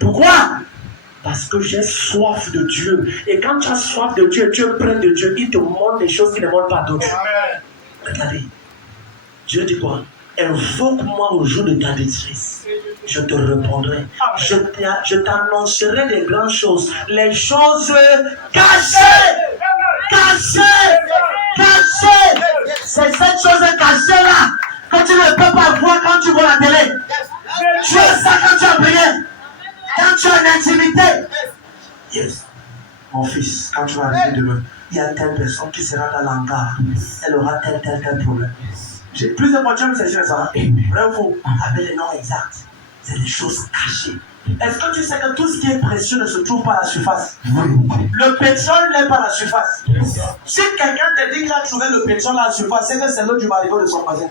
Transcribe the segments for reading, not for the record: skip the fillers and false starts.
Pourquoi? Parce que j'ai soif de Dieu. Et quand tu as soif de Dieu, tu es près de Dieu, il te montre des choses qui ne montrent pas d'autres. Regardez. Dieu dit quoi? Invoque-moi au jour de ta détresse. Je te répondrai. Je t'annoncerai des grandes choses. Les choses cachées. Cachées. Cachées. C'est cette chose cachée-là que tu ne peux pas voir quand tu vois la télé. Tu es ça quand tu as prié. Quand tu as une intimité. Yes. Mon fils, quand tu vas arriver demain, il y a telle personne qui sera dans l'hangar. Elle aura tel problème. J'ai plus de points, c'est ça. Bravo, avec les noms exacts. C'est des choses cachées. Est-ce que tu sais que tout ce qui est précieux ne se trouve pas à la surface? Le pétrole n'est pas à la surface. Si quelqu'un te dit qu'il a trouvé le pétrole à la surface, c'est que c'est l'eau du marigot de son voisin.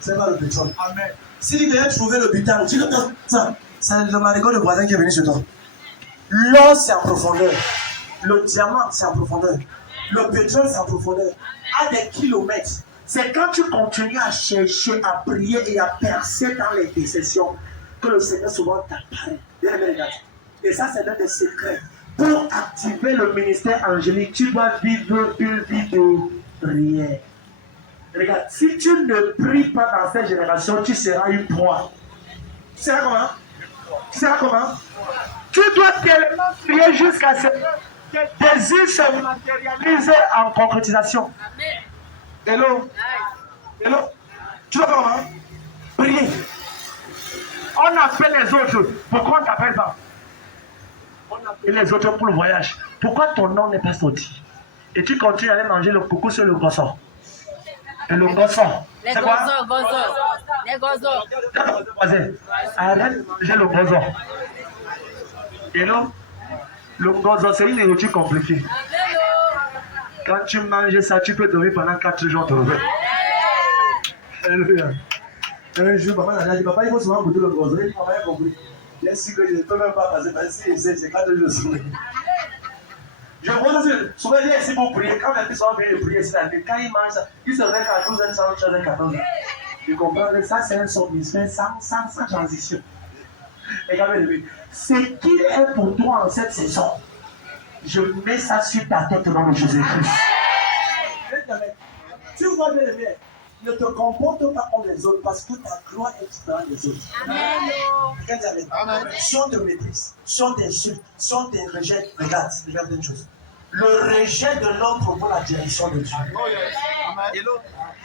C'est pas le pétrole. Amen. Si quelqu'un a trouvé le butin, tu dis que ça, c'est le marigot de voisin qui est venu sur toi. L'or, c'est en profondeur. Le diamant, c'est en profondeur. Le pétrole, c'est en profondeur. À des kilomètres. C'est quand tu continues à chercher, à prier et à percer dans les décisions que le Seigneur souvent t'apparaît. Et ça, c'est l'un des secrets. Pour activer le ministère angélique, tu dois vivre une vie de prière. Regarde, si tu ne pries pas dans cette génération, tu seras une proie. Tu seras comment? Tu seras comment? Tu dois tellement prier jusqu'à ce que tes désirs se matérialisent en concrétisation. Hello? Hello? Tu dois comment? Prier. On appelle les autres. Pourquoi on ne t'appelle pas? On appelle les autres pour le voyage. Pourquoi ton nom n'est pas sorti? Et tu continues à aller manger le coucou sur le gosson. Et le gosson. C'est quoi? Les gosons. Arrête de manger le gosson. Hello? Le gosson, c'est une nourriture compliquée. Quand tu manges ça, tu peux dormir pendant 4 jours. Alléluia. Un jour, maman a dit, papa, il faut souvent goûter le gosson. Il dit, maman, il a compris. Bien sûr que je ne peux même pas passer parce que c'est 4 jours de sommeil. Je vois ça, souvent il est ici pour prier. Quand les gens viennent de prier, c'est-à-dire quand ils mangent ça, ils se réveillent à 12 ans, 13 ans, 14 ans. Tu comprends que ça, c'est un son business sans transition. Regardez-le. Ce qu'il est pour toi en cette saison, je mets ça sur ta tête au nom de Jésus-Christ. Tu vois bien, ne te comporte pas comme les autres parce que ta gloire est différente des autres. Amen. Amen. Si on te méprise, si on t'insulte, si on te rejette, regarde une chose. Le rejet de l'homme provoque la direction de Dieu.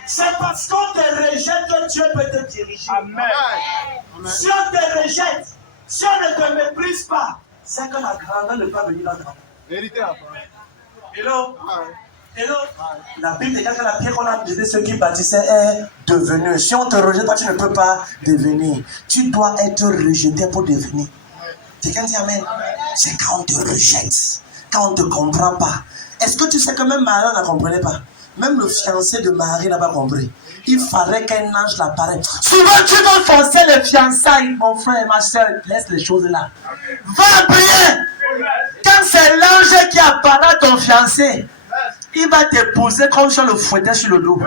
C'est parce qu'on te rejette que Dieu peut te diriger. Amen. Si on te rejette, si on ne te méprise pas, c'est que la grandeur ne peut pas venir dans ta vie. Hello? Hello? La Bible dit que la pierre qu'on a jeté, ceux qui bâtissaient est devenue. Si on te rejette, toi, tu ne peux pas devenir. Tu dois être rejeté pour devenir. Quelqu'un dit Amen. C'est quand on te rejette, quand on ne te comprend pas. Est-ce que tu sais que même Marie ne comprenait pas? Même le fiancé de Marie n'a pas compris. Il fallait qu'un ange l'apparaisse. Souvent, tu dois forcer les fiançailles, mon frère et ma soeur. Laisse les choses là. Va prier. Quand c'est l'ange qui apparaît à ton fiancé, il va te poser comme sur le fouetteur sur le dos.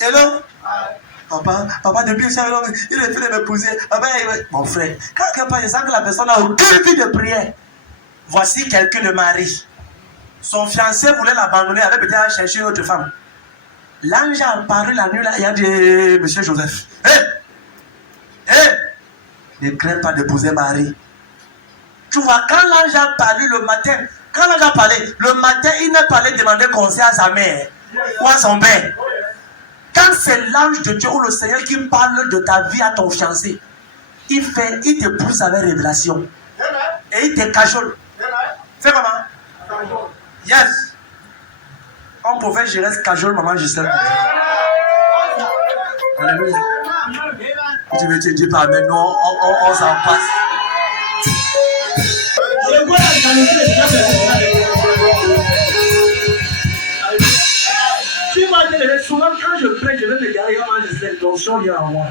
Hello? Papa, depuis que il est fait de m'épouser. Mon frère, quand par exemple la personne n'a aucune vie de prière, voici quelqu'un de mari. Son fiancé voulait l'abandonner, avait peut-être cherché une autre femme. L'ange a apparu la nuit là, il a dit, Monsieur Joseph, ne crains pas d'épouser Marie. Tu vois, quand l'ange a parlé le matin, le matin, il n'est pas allé demander conseil à sa mère ou à son père. Quand c'est l'ange de Dieu ou le Seigneur qui parle de ta vie à ton fiancé, il te pousse avec révélation. Et il te cajole. C'est maman? Yes. On pouvait gérer ce cajole, maman Gisèle. Alléluia. Tu veux te dire pas, mais non, on s'en passe. Je vois la qualité. Tu vas te souvent quand je prie, je vais te dire, maman Gisèle, attention, il y a en moi.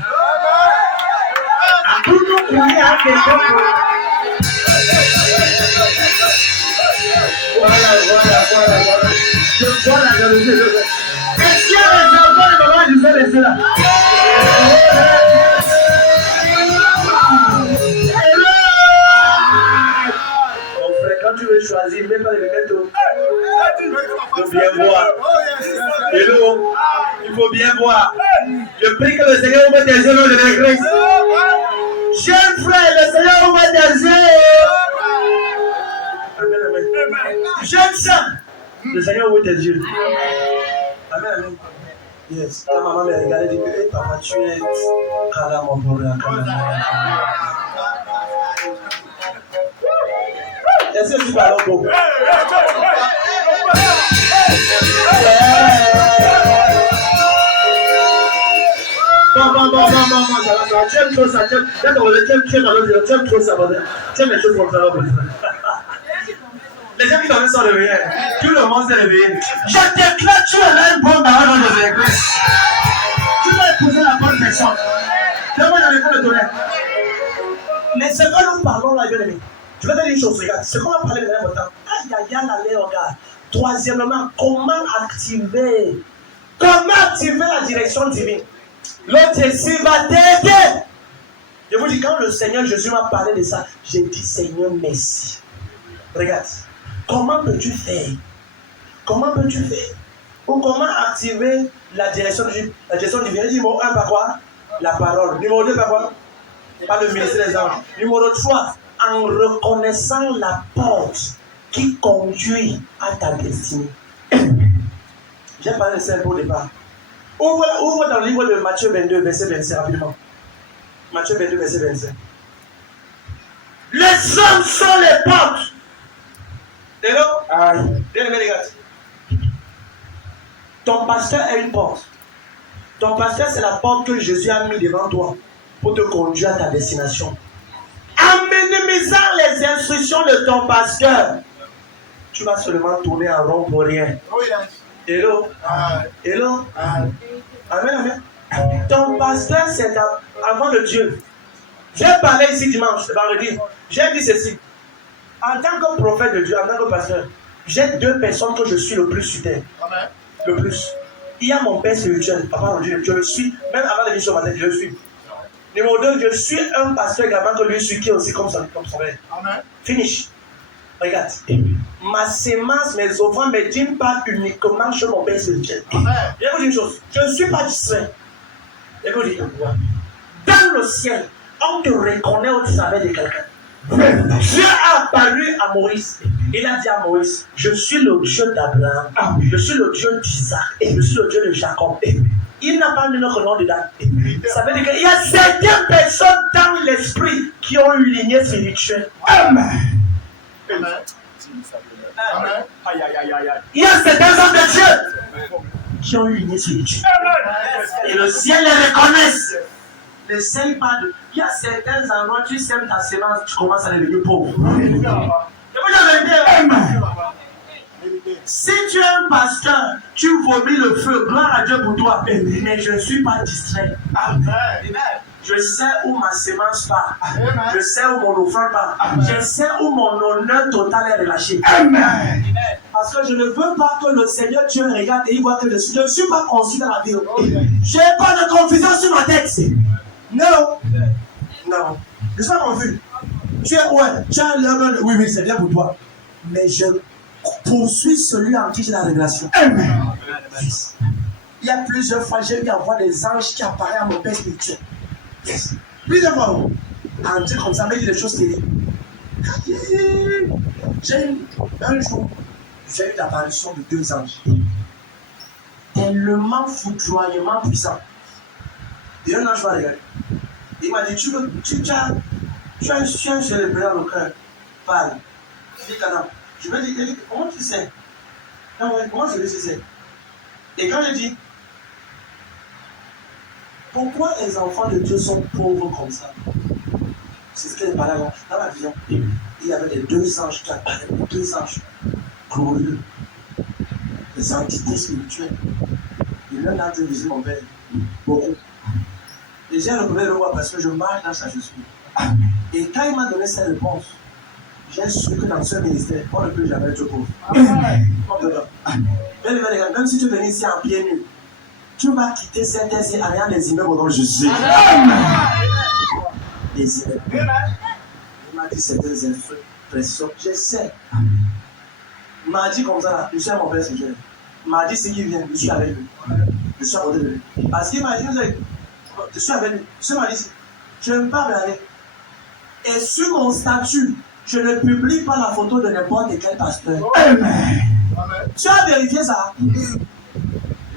Tout le monde est à quelqu'un. Voilà. Je vois la jalousie. Et si les enfants de maman Gisèle étaient là. vas-y, mets pas les lunettes. Il faut bien voir. Hello, il faut bien voir. Je prie que le Seigneur ouvre tes yeux dans le Christ. Jeune frère, le Seigneur ouvre tes yeux. Amen, amen. Jeune sœur, le Seigneur ouvre tes yeux. Amen, amen. Yes. Ta maman me regardait et dit, hey, papa, tu es est-ce que tu parles beaucoup? Bon, ça va. Tu aimes trop ça, tu aimes trop ça, tu aimes les choses comme ça. Les gens qui dorment sont réveillés. Tout le monde s'est réveillé. Je déclare, tu es une bonne parole dans les églises. Tu dois épouser la bonne personne. Fais-moi dans l'école de tonnerre. Mais ce que nous parlons là, bien aimé, je vais te dire une chose, regarde. Ce qu'on va parler dans le temps. Regarde. Troisièmement, comment activer la direction divine? L'autre ici va t'aider. Je vous dis, quand le Seigneur Jésus m'a parlé de ça, j'ai dit, Seigneur, merci. Regarde. Comment peux-tu faire? Ou comment activer la direction divine? Numéro 1 par quoi? La parole. Numéro 2 par quoi? Par le ministère des anges. Numéro 3, en reconnaissant la porte qui conduit à ta destinée. J'ai parlé de ça au départ. Ouvre dans le livre de Matthieu 22, verset 25, rapidement. Matthieu 22, verset 25. Les hommes sont les portes. Hello? Bien, les gars. Ton pasteur a une porte. Ton pasteur, c'est la porte que Jésus a mis devant toi pour te conduire à ta destination. En minimisant les instructions de ton pasteur, tu vas seulement tourner en rond pour rien. Hello? Hello? Amen. Ton pasteur, c'est avant de Dieu. J'ai parlé ici dimanche, vendredi. J'ai dit ceci. En tant que prophète de Dieu, en tant que pasteur, j'ai deux personnes que je suis le plus sur terre. Le plus. Il y a mon père spirituel, papa de Dieu, je le suis. Même avant l'émission ce matin, je le suis. Numéro 2, je suis un pasteur également que lui suis qui est aussi comme son père. Finish. Regarde. Ma sémence, mes offrandes ne me dînent pas uniquement chez mon père spirituel. Je vais vous dire une chose. Je ne suis pas distrait. Je vais vous dire. Dans le ciel, on te reconnaît au travers de quelqu'un. Dieu a apparu à Moïse. Il a dit à Moïse, je suis le Dieu d'Abraham, je suis le Dieu d'Isaac, et je suis le Dieu de Jacob. Il n'a pas mis notre nom dedans. Ça veut dire qu'il y a certaines personnes dans l'esprit qui ont une lignée spirituelle. Amen. Il y a certains hommes de Dieu qui ont une lignée spirituelle. Et le ciel les reconnaisse. Ne sème pas de. Il y a certains endroits, tu sèmes ta sémence, tu commences à devenir pauvre. Si tu es un pasteur, tu vomis le feu, gloire à Dieu pour toi. Mais je ne suis pas distrait. Je sais où ma sémence part. Je sais où mon offrande part. Je sais où mon honneur total est relâché. Parce que je ne veux pas que le Seigneur Dieu regarde et il voit que je ne suis pas conçu dans la vie. Je n'ai pas de confusion sur ma tête. Non. Je ne suis pas confus. Tu as l'homme. Oui, c'est bien pour toi. Mais je poursuis celui en qui j'ai la révélation. Il y a plusieurs fois, j'ai eu à voir des anges qui apparaissent à mon père spirituel. Plusieurs fois. En dit comme ça, mais il dit des choses terribles. Un jour, j'ai eu l'apparition de deux anges. Tellement foudroyement puissant. Et un ange m'a regardé. Il m'a dit, tu as un chien cérébral au cœur. Parle. Je dis, non. Je me dis, comment tu sais? Comment je le sais? Et quand je dis, pourquoi les enfants de Dieu sont pauvres comme ça? C'est ce qu'elle parlait dans la vision. Il y avait les deux anges qui apparaissaient, deux anges glorieux, des entités spirituelles. Et l'un d'entre eux disait, mon père, beaucoup. Et j'ai retrouvé le roi parce que je marche dans sa chaussure. Et quand il m'a donné cette réponse, j'ai su que dans ce ministère, on ne peut jamais être pauvre. Même si tu venais ici en pieds nus, tu vas quitter cette terre et aller dans des immeubles au nom de Jésus. Des immeubles. Il m'a dit certaines impressions. Je sais. Mardi comme ça, je suis à mon père spirituel. Mardi, c'est qui vient, je suis avec lui. Je suis à côté de lui. Parce qu'il m'a dit, je suis avec lui. Ce mardi, je ne parle avec. Et sur mon statut, je ne publie pas la photo de n'importe quel pasteur. Amen. Tu as vérifié ça? Je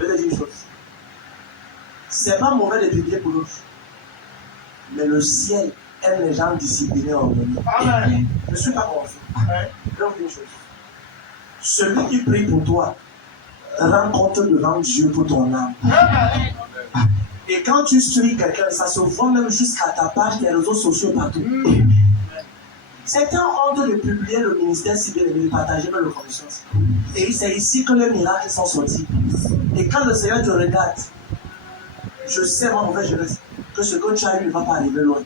vais te dire une chose. C'est pas mauvais de publier pour d'autres. Mais le ciel aime les gens disciplinés en ordonnés. Amen. Je ne suis pas confus. Je vais vous dire une chose. Celui qui prie pour toi rend compte devant Dieu pour ton âme. Amen. Et quand tu suis quelqu'un, ça se voit même jusqu'à ta page des réseaux sociaux partout. Certains ont honte de publier le ministère si bien aimé, de partager même le conscience. Et c'est ici que les miracles sont sortis. Et quand le Seigneur te regarde, je sais, moi, mauvaise jeunesse, que ce que tu as eu ne va pas arriver loin.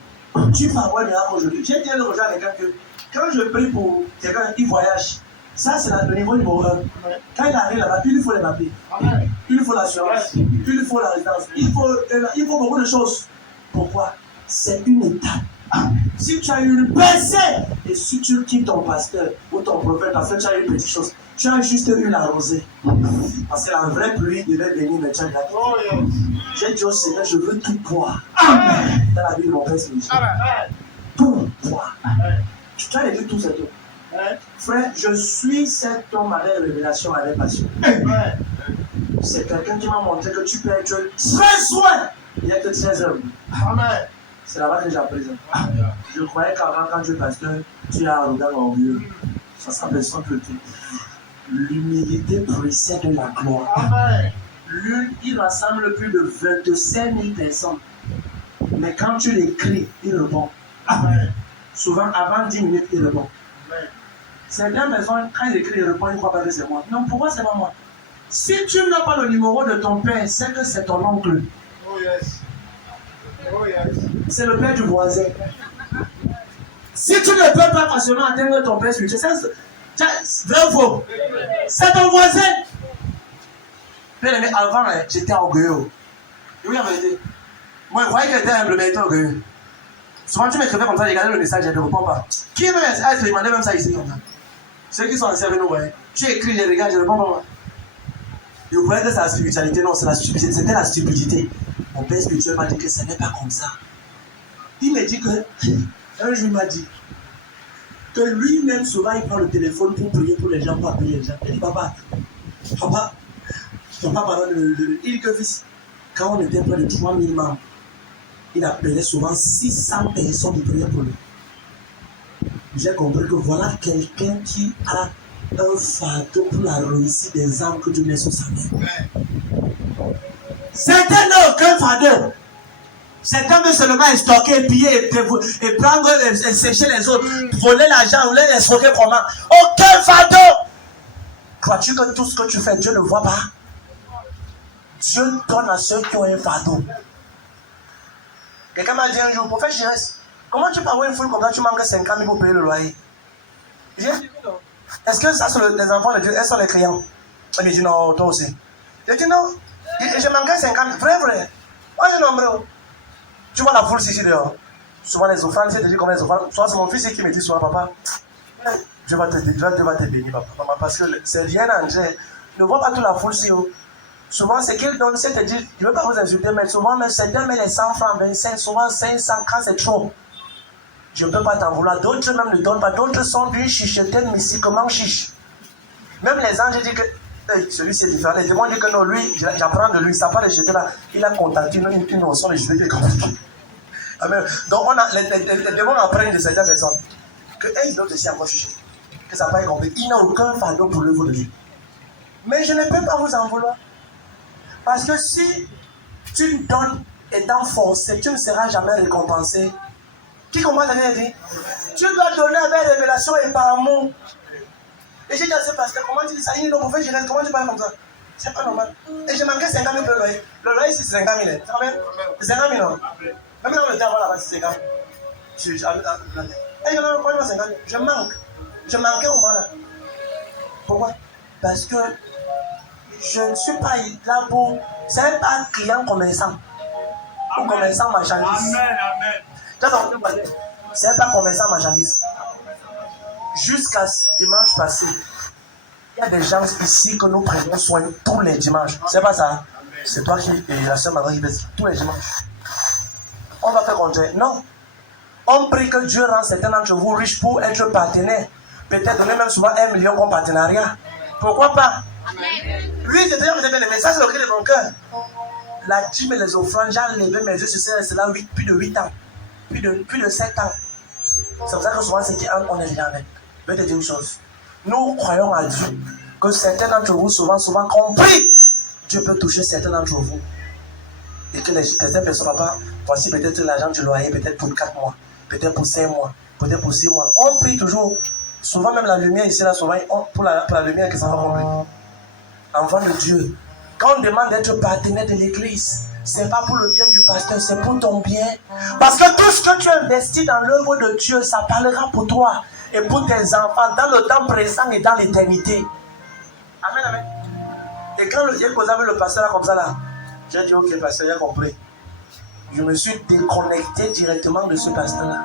Tu vas avoir un miracle aujourd'hui. J'ai dit à quelqu'un que quand je prie pour quelqu'un qui voyage, ça c'est le niveau numéro 1. Quand il arrive là-bas, il lui faut les papiers. Il lui faut l'assurance. Il lui faut la résidence. Il faut beaucoup de choses. Pourquoi? C'est une étape. Si tu as eu une percée, et si tu quittes ton pasteur ou ton prophète parce que tu as eu une petite chose, tu as juste eu la rosée. Parce que la vraie pluie devait venir, mais tu as eu. J'ai dit au Seigneur, je veux tout boire. Dans la vie de mon père spirituel. Tout boire. Tu as dit tout cet homme. Frère, je suis cet homme avec révélation, avec passion. C'est quelqu'un qui m'a montré que tu peux être très soin. Il n'y a que 13 heures. Amen. C'est là-bas que j'ai appris ça. Je croyais qu'avant, quand tu es pasteur, tu as un regard orgueilleux. Ça s'appelle sans que l'humilité précède la gloire. Amen. Lui, il rassemble plus de 25 000 personnes. Mais quand tu l'écris, il répond. Amen. Souvent, avant 10 minutes, il répond. Amen. Certaines personnes, quand il écrit, il répond, il ne croit pas que c'est moi. Non, pourquoi c'est pas moi? Si tu n'as pas le numéro de ton père, c'est que c'est ton oncle. Oh yes. Oh yes. C'est le père du voisin. Si tu ne peux pas facilement atteindre ton père spirituel, c'est vrai ou faux? C'est ton voisin. Bien aimé, avant, j'étais orgueilleux. Et oui, la vérité. Moi, je voyais que j'étais humble, mais j'étais orgueilleux. Souvent, tu m'écrivais comme ça, j'ai regardé le message, je ne réponds pas. Qui est même à se demander même ça ici comme ça? Ceux qui sont assis avec nous, ouais. Tu écris, je regarde, je ne réponds pas. Je croyais que c'est la spiritualité, non, c'était la stupidité. Mon père spirituel m'a dit que ce n'est pas comme ça. Il m'a dit que, un jour il m'a dit, que lui-même souvent il prend le téléphone pour prier pour les gens, pour appeler les gens. Il dit, papa, il dit que fils, quand on était près de 3000 membres, il appelait souvent 600 personnes qui priaient pour lui. J'ai compris que voilà quelqu'un qui a un fardeau pour la réussite des âmes que Dieu met sur sa main. Certains n'ont aucun fardeau. Certains veulent seulement stocker, piller et prendre et sécher les autres, voler l'argent, voler les escroquer comment? Aucun fardeau. Crois-tu que tout ce que tu fais, Dieu ne voit pas? Dieu donne à ceux qui ont un fardeau. Quelqu'un m'a dit un jour, prophète Jérès, comment tu peux avoir une foule comme ça, tu manques 50 000 pour payer le loyer? J'ai dit non. Est-ce que ça sont les enfants de Dieu, elles sont les clients? Il m'a dit non, toi aussi. J'ai dit non. Et j'ai manqué 50 000. Vrai. Moi j'ai nombreux. Tu vois la foule ici dehors. Souvent les offrandes, c'est dit comme les offrandes. Soit c'est mon fils qui me dit souvent, papa, Dieu va te bénir, papa. Parce que c'est rien en Dieu. Ne vois pas toute la foule ici. Souvent, c'est qu'il donne, c'est-à-dire, je ne veux pas vous insulter, mais souvent, même certains mettent les 100 francs, 25, souvent 500, quand c'est trop. Je ne peux pas t'en vouloir. D'autres même ne donnent pas. D'autres sont d'une chichetaine mystiquement chiche. Même les anges disent que celui-ci est différent. Les démons disent que non, lui, j'apprends de lui. Ça n'a pas de jeter là. Il a contacté une notion de jeter qui est compliquée. Donc, les démons apprennent de certaines personnes que l'autre aussi a encore chiché. Que ça n'a pas été compris. Il n'a aucun fardeau pour le de lui. Mais je ne peux pas vous en vouloir. Parce que si tu donnes étant forcé, tu ne seras jamais récompensé. Qui commence à dire? Tu dois donner avec révélation et par amour. Et j'ai dit à ce pasteur, comment tu dis ça? Il dit non, prophète Jérès, comment tu parles comme ça? C'est pas normal. Et j'ai manqué 50 000 pour le loyer. Le loyer ici, c'est 50 000. Ça va bien? C'est 50 000, non? Même dans le temps, voilà, c'est 50 000. Et je n'en ai 50 000. Je manque. Je manquais au moment là. Pourquoi? Parce que je ne suis pas là pour. Ce n'est pas client commerçant. Ou commerçant marchandise. Amen. Ce n'est pas commerçant marchandise. Jusqu'à dimanche passé, il Il y a des gens ici que nous prenons soin tous les dimanches. C'est pas ça? C'est toi qui et la sœur Madame qui fait tous les dimanches. On va faire contraire. Non. On prie que Dieu rend certains d'entre vous riches pour être partenaires. Peut-être donner même souvent 1 million comme partenariat. Pourquoi pas? Lui, c'est déjà bien aimé. Ça, c'est le cri de mon cœur. La dîme et les offrandes, j'ai levé mes yeux sur cela plus de 8 ans. Plus de 7 ans. C'est pour ça que souvent, c'est qu'on est venu avec. Je vais te dire une chose. Nous croyons à Dieu. Que certains d'entre vous, souvent compris, Dieu peut toucher certains d'entre vous. Et que certaines personnes ne pas, voici peut-être l'argent du loyer, peut-être pour 4 mois, peut-être pour 5 mois, peut-être pour 6 mois. On prie toujours. Souvent même la lumière ici, là, souvent, pour la lumière que ça va remplir. Enfant de Dieu, quand on demande d'être partenaire de l'église, ce n'est pas pour le bien du pasteur, c'est pour ton bien. Parce que tout ce que tu investis dans l'œuvre de Dieu, ça parlera pour toi et pour tes enfants dans le temps présent et dans l'éternité. Amen, amen. Et quand vous avez le pasteur là comme ça là, j'ai dit ok pasteur, j'ai compris. Je me suis déconnecté directement de ce pasteur là.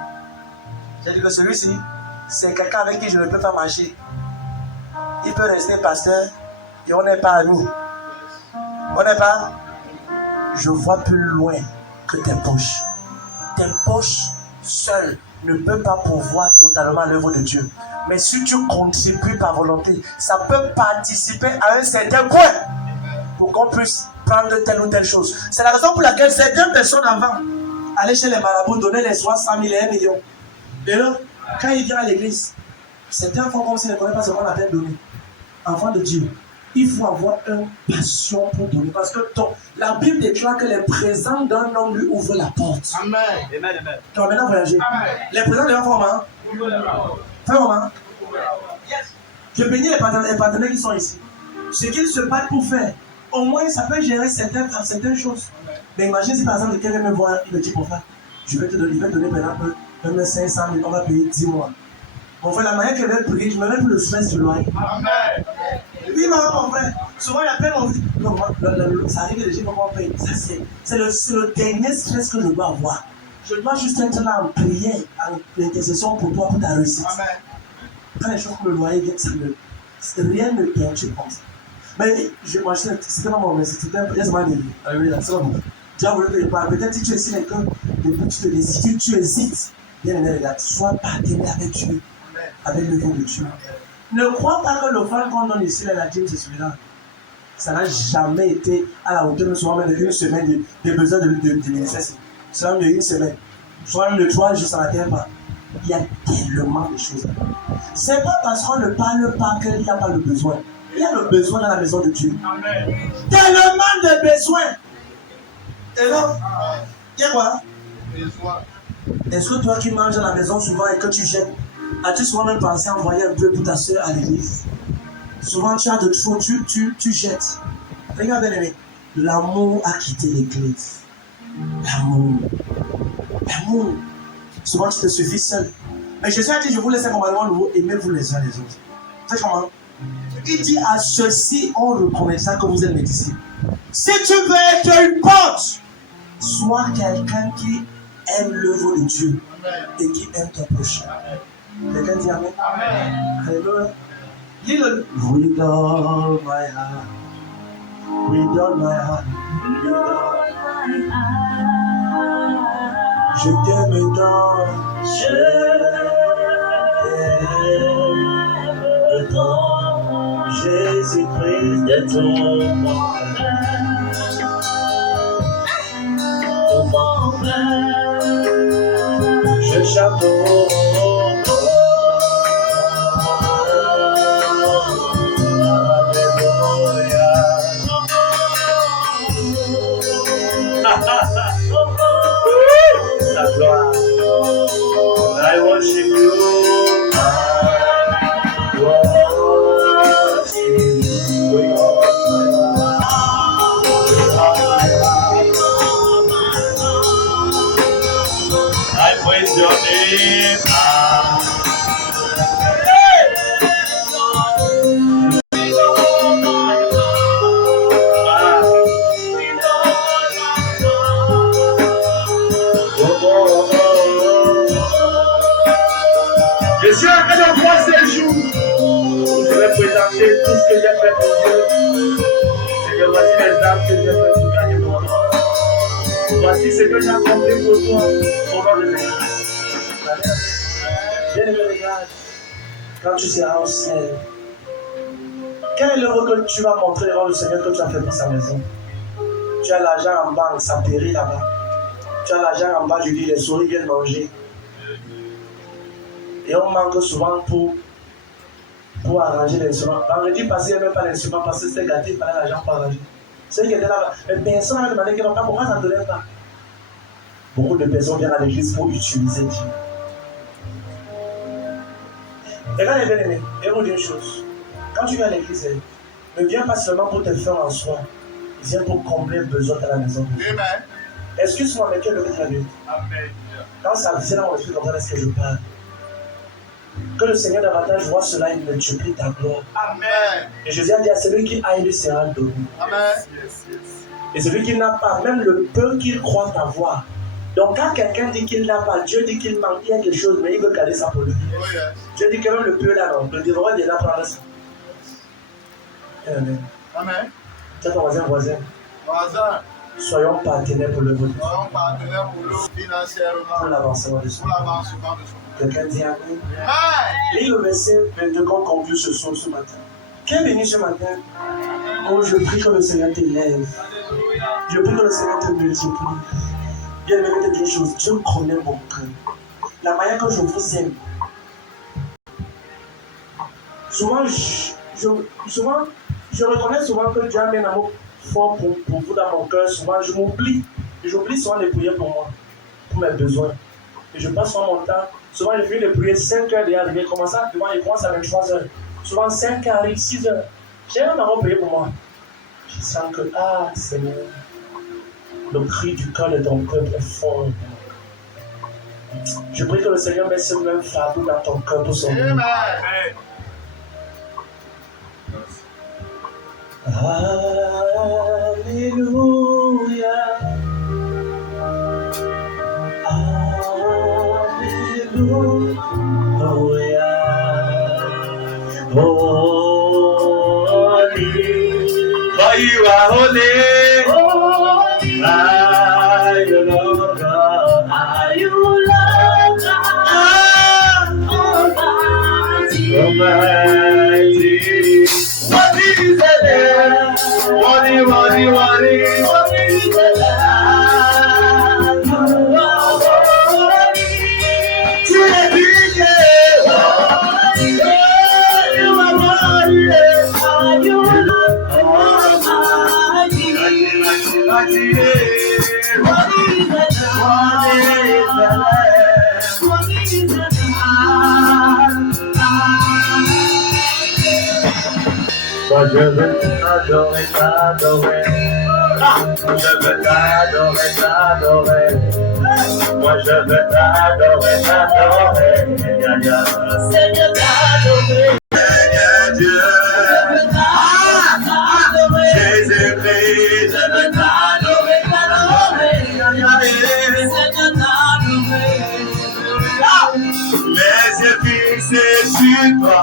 J'ai dit que celui-ci, c'est quelqu'un avec qui je ne peux pas marcher. Il peut rester pasteur et on n'est pas à nous. On n'est pas. Je vois plus loin que tes poches. Tes poches seules ne peuvent pas pourvoir totalement à l'œuvre de Dieu. Mais si tu contribues par volonté, ça peut participer à un certain point pour qu'on puisse prendre telle ou telle chose. C'est la raison pour laquelle certaines personnes avant allaient chez les marabouts, donner les 60 000 et 1 million. Et là, quand il vient à l'église, certains font comme s'ils ne connaissent pas ce qu'on appelle donner. Enfant de Dieu, il faut avoir une passion pour donner. Parce que la Bible déclare que les présents d'un homme lui ouvrent la porte. Amen. Amen. Amen. Tu vas maintenant voyager. Amen. Les présents de la femme, fais comment? Je bénis les partenaires qui sont ici. Ce qu'ils se battent pour faire, au moins ça peut gérer certaines choses. Mais imagine si par exemple quelqu'un me voit, il me dit pour faire, je vais te donner, par exemple, 500 000, on va payer 10 mois. Mon frère, la manière qu'elle va prier, je me mets pour le stress du loyer. Amen. Oui, mon frère. Souvent, il appelle mon frère. Non, ça arrive que les gens vont payer. C'est le dernier stress que je dois avoir. Je dois juste être là en prière, en intercession pour toi, pour ta réussite. Amen. Quand les choses comme le loyer viennent, rien ne perturbe comme ça. Mais moi, c'était pas mon message, c'était un peu. Laisse-moi dire. C'est pas bon. Dieu a voulu te parler. Peut-être si tu es ici, mais que depuis tu te décides, tu hésites. Bien aimé, regarde, sois partenaire avec Dieu, avec le nom de Dieu. Ne crois pas que le frère qu'on donne ici, la dîme, c'est celui-là. Ça n'a jamais été à la hauteur, mais souvent même d'une semaine des besoins du ministère. Soit même d'une semaine, soit même de 3 jours, ça n'atteint pas. Il y a tellement de choses. C'est pas parce qu'on ne parle pas qu'il n'y a pas le besoin. Il y a le besoin dans la maison de Dieu. Amen. Tellement de besoins. Et là, il y a quoi? Est-ce que toi qui manges à la maison souvent et que tu jettes, as-tu souvent même pensé à envoyer un peu pour ta soeur à l'église? Souvent tu as de trop, tu jettes. Regarde bien aimé, l'amour a quitté l'église. L'amour. Souvent tu te suffis seul. Mais Jésus a dit, je vous laisse un commandement nouveau, aimez-vous les uns les autres. C'est comment? Il dit, à ceci on reconnaîtra que vous êtes mes disciples. Si tu veux être une porte, sois quelqu'un qui aime l'œuvre de Dieu et qui aime ton prochain. Quelqu'un dit Amen. Alléluia. Lis-le. With all my heart. With all my heart. Je t'aime tant. Je t'aime tant. Jésus-Christ de ton bonheur. Ton bonheur. Je chante au la gloire. I worship you. I worship you. With all my heart. I praise your name. Je suis en train de voir ces jours. Je vais vais présenter tout ce que j'ai fait pour Dieu. Seigneur, voici les âmes que j'ai fait pour gagner mon nom. Voici ce que j'ai accompli pour toi, au nom de Jésus. Bien-aimé, regarde, quand tu seras au ciel, quel est l'œuvre que tu vas montrer devant le Seigneur que tu as fait pour sa maison? Tu as l'argent en banque, ça périt là-bas. Tu as l'argent en bas, je dis, les souris viennent manger. Et on manque souvent pour arranger l'instrument. Vendredi passé, il n'y avait même pas l'instrument parce que c'était gâté, il fallait l'argent pour arranger. Ceux qui étaient là, mais personne n'a demandé qu'ils n'ont pas, pourquoi ça ne te lève pas? Beaucoup de personnes viennent à l'église pour utiliser Dieu. Regardez bien aimé, et vous dire une chose. Quand tu viens à l'église, ne viens pas seulement pour te faire en soi. Viens pour combler le besoin de la maison. Amen. Excuse-moi, mais quel est le but de la vérité? Amen. Quand ça vient dans mon esprit, comprendre ce que je parle. Que le Seigneur davantage voit cela et multiplie ta gloire. Amen. Et Jésus a dit à celui qui a, il lui sera donné. Amen. Et celui qui n'a pas, même le peu qu'il croit avoir. Donc quand quelqu'un dit qu'il n'a pas, Dieu dit qu'il manque, il y a quelque chose, mais il veut garder ça pour lui. Oh yes. Dieu dit que même le peu là, non, le devoir est là pour la ça. Amen. Amen. Tu as ton voisin. Voisin. Soyons partenaires pour le vote. Soyons partenaires pour le financièrement. Pour l'avancement de son. Quelqu'un dit Amen. Lis le verset 22 qu'on conclut ce soir, ce matin. Qui est venu ce matin? Oh, je prie que le Seigneur t'élève. Je prie que le Seigneur te multiplie. Bien aimé, te dire une chose. Dieu connaît mon cœur. La manière que je vous aime. Souvent, je reconnais souvent que Dieu a mis un amour fort pour vous dans mon cœur. Souvent, je m'oublie. J'oublie souvent de prier pour moi, pour mes besoins. Et je passe souvent mon temps. Souvent, je finis de prier 5 heures déjà arrivé. Commence à 23 heures. Souvent, 5 heures arrive, 6 heures. J'ai un amour prié pour moi. Je sens que, Seigneur, le cri du cœur de ton cœur est fort. Je prie que le Seigneur mette ce même fardeau dans ton cœur pour son nom. Alléluia. Alléluia. Holy. For you are holy. Are you Lord God? Are you Lord God? Almighty. What is the name? What is the Lamb? You are holy. To the King. You are holy. Are you Lord Almighty? What is the Lamb? What is the Lamb? What is the Lamb? Moi je veux t'adorer, t'adorer. Je veux t'adorer, t'adorer. Moi je veux t'adorer, t'adorer. Seigneur t'adorer. Seigneur Dieu. Je veux t'adorer. Jésus-Christ. Je veux t'adorer, t'adorer. Seigneur t'adorer. Les yeux fixés sur toi.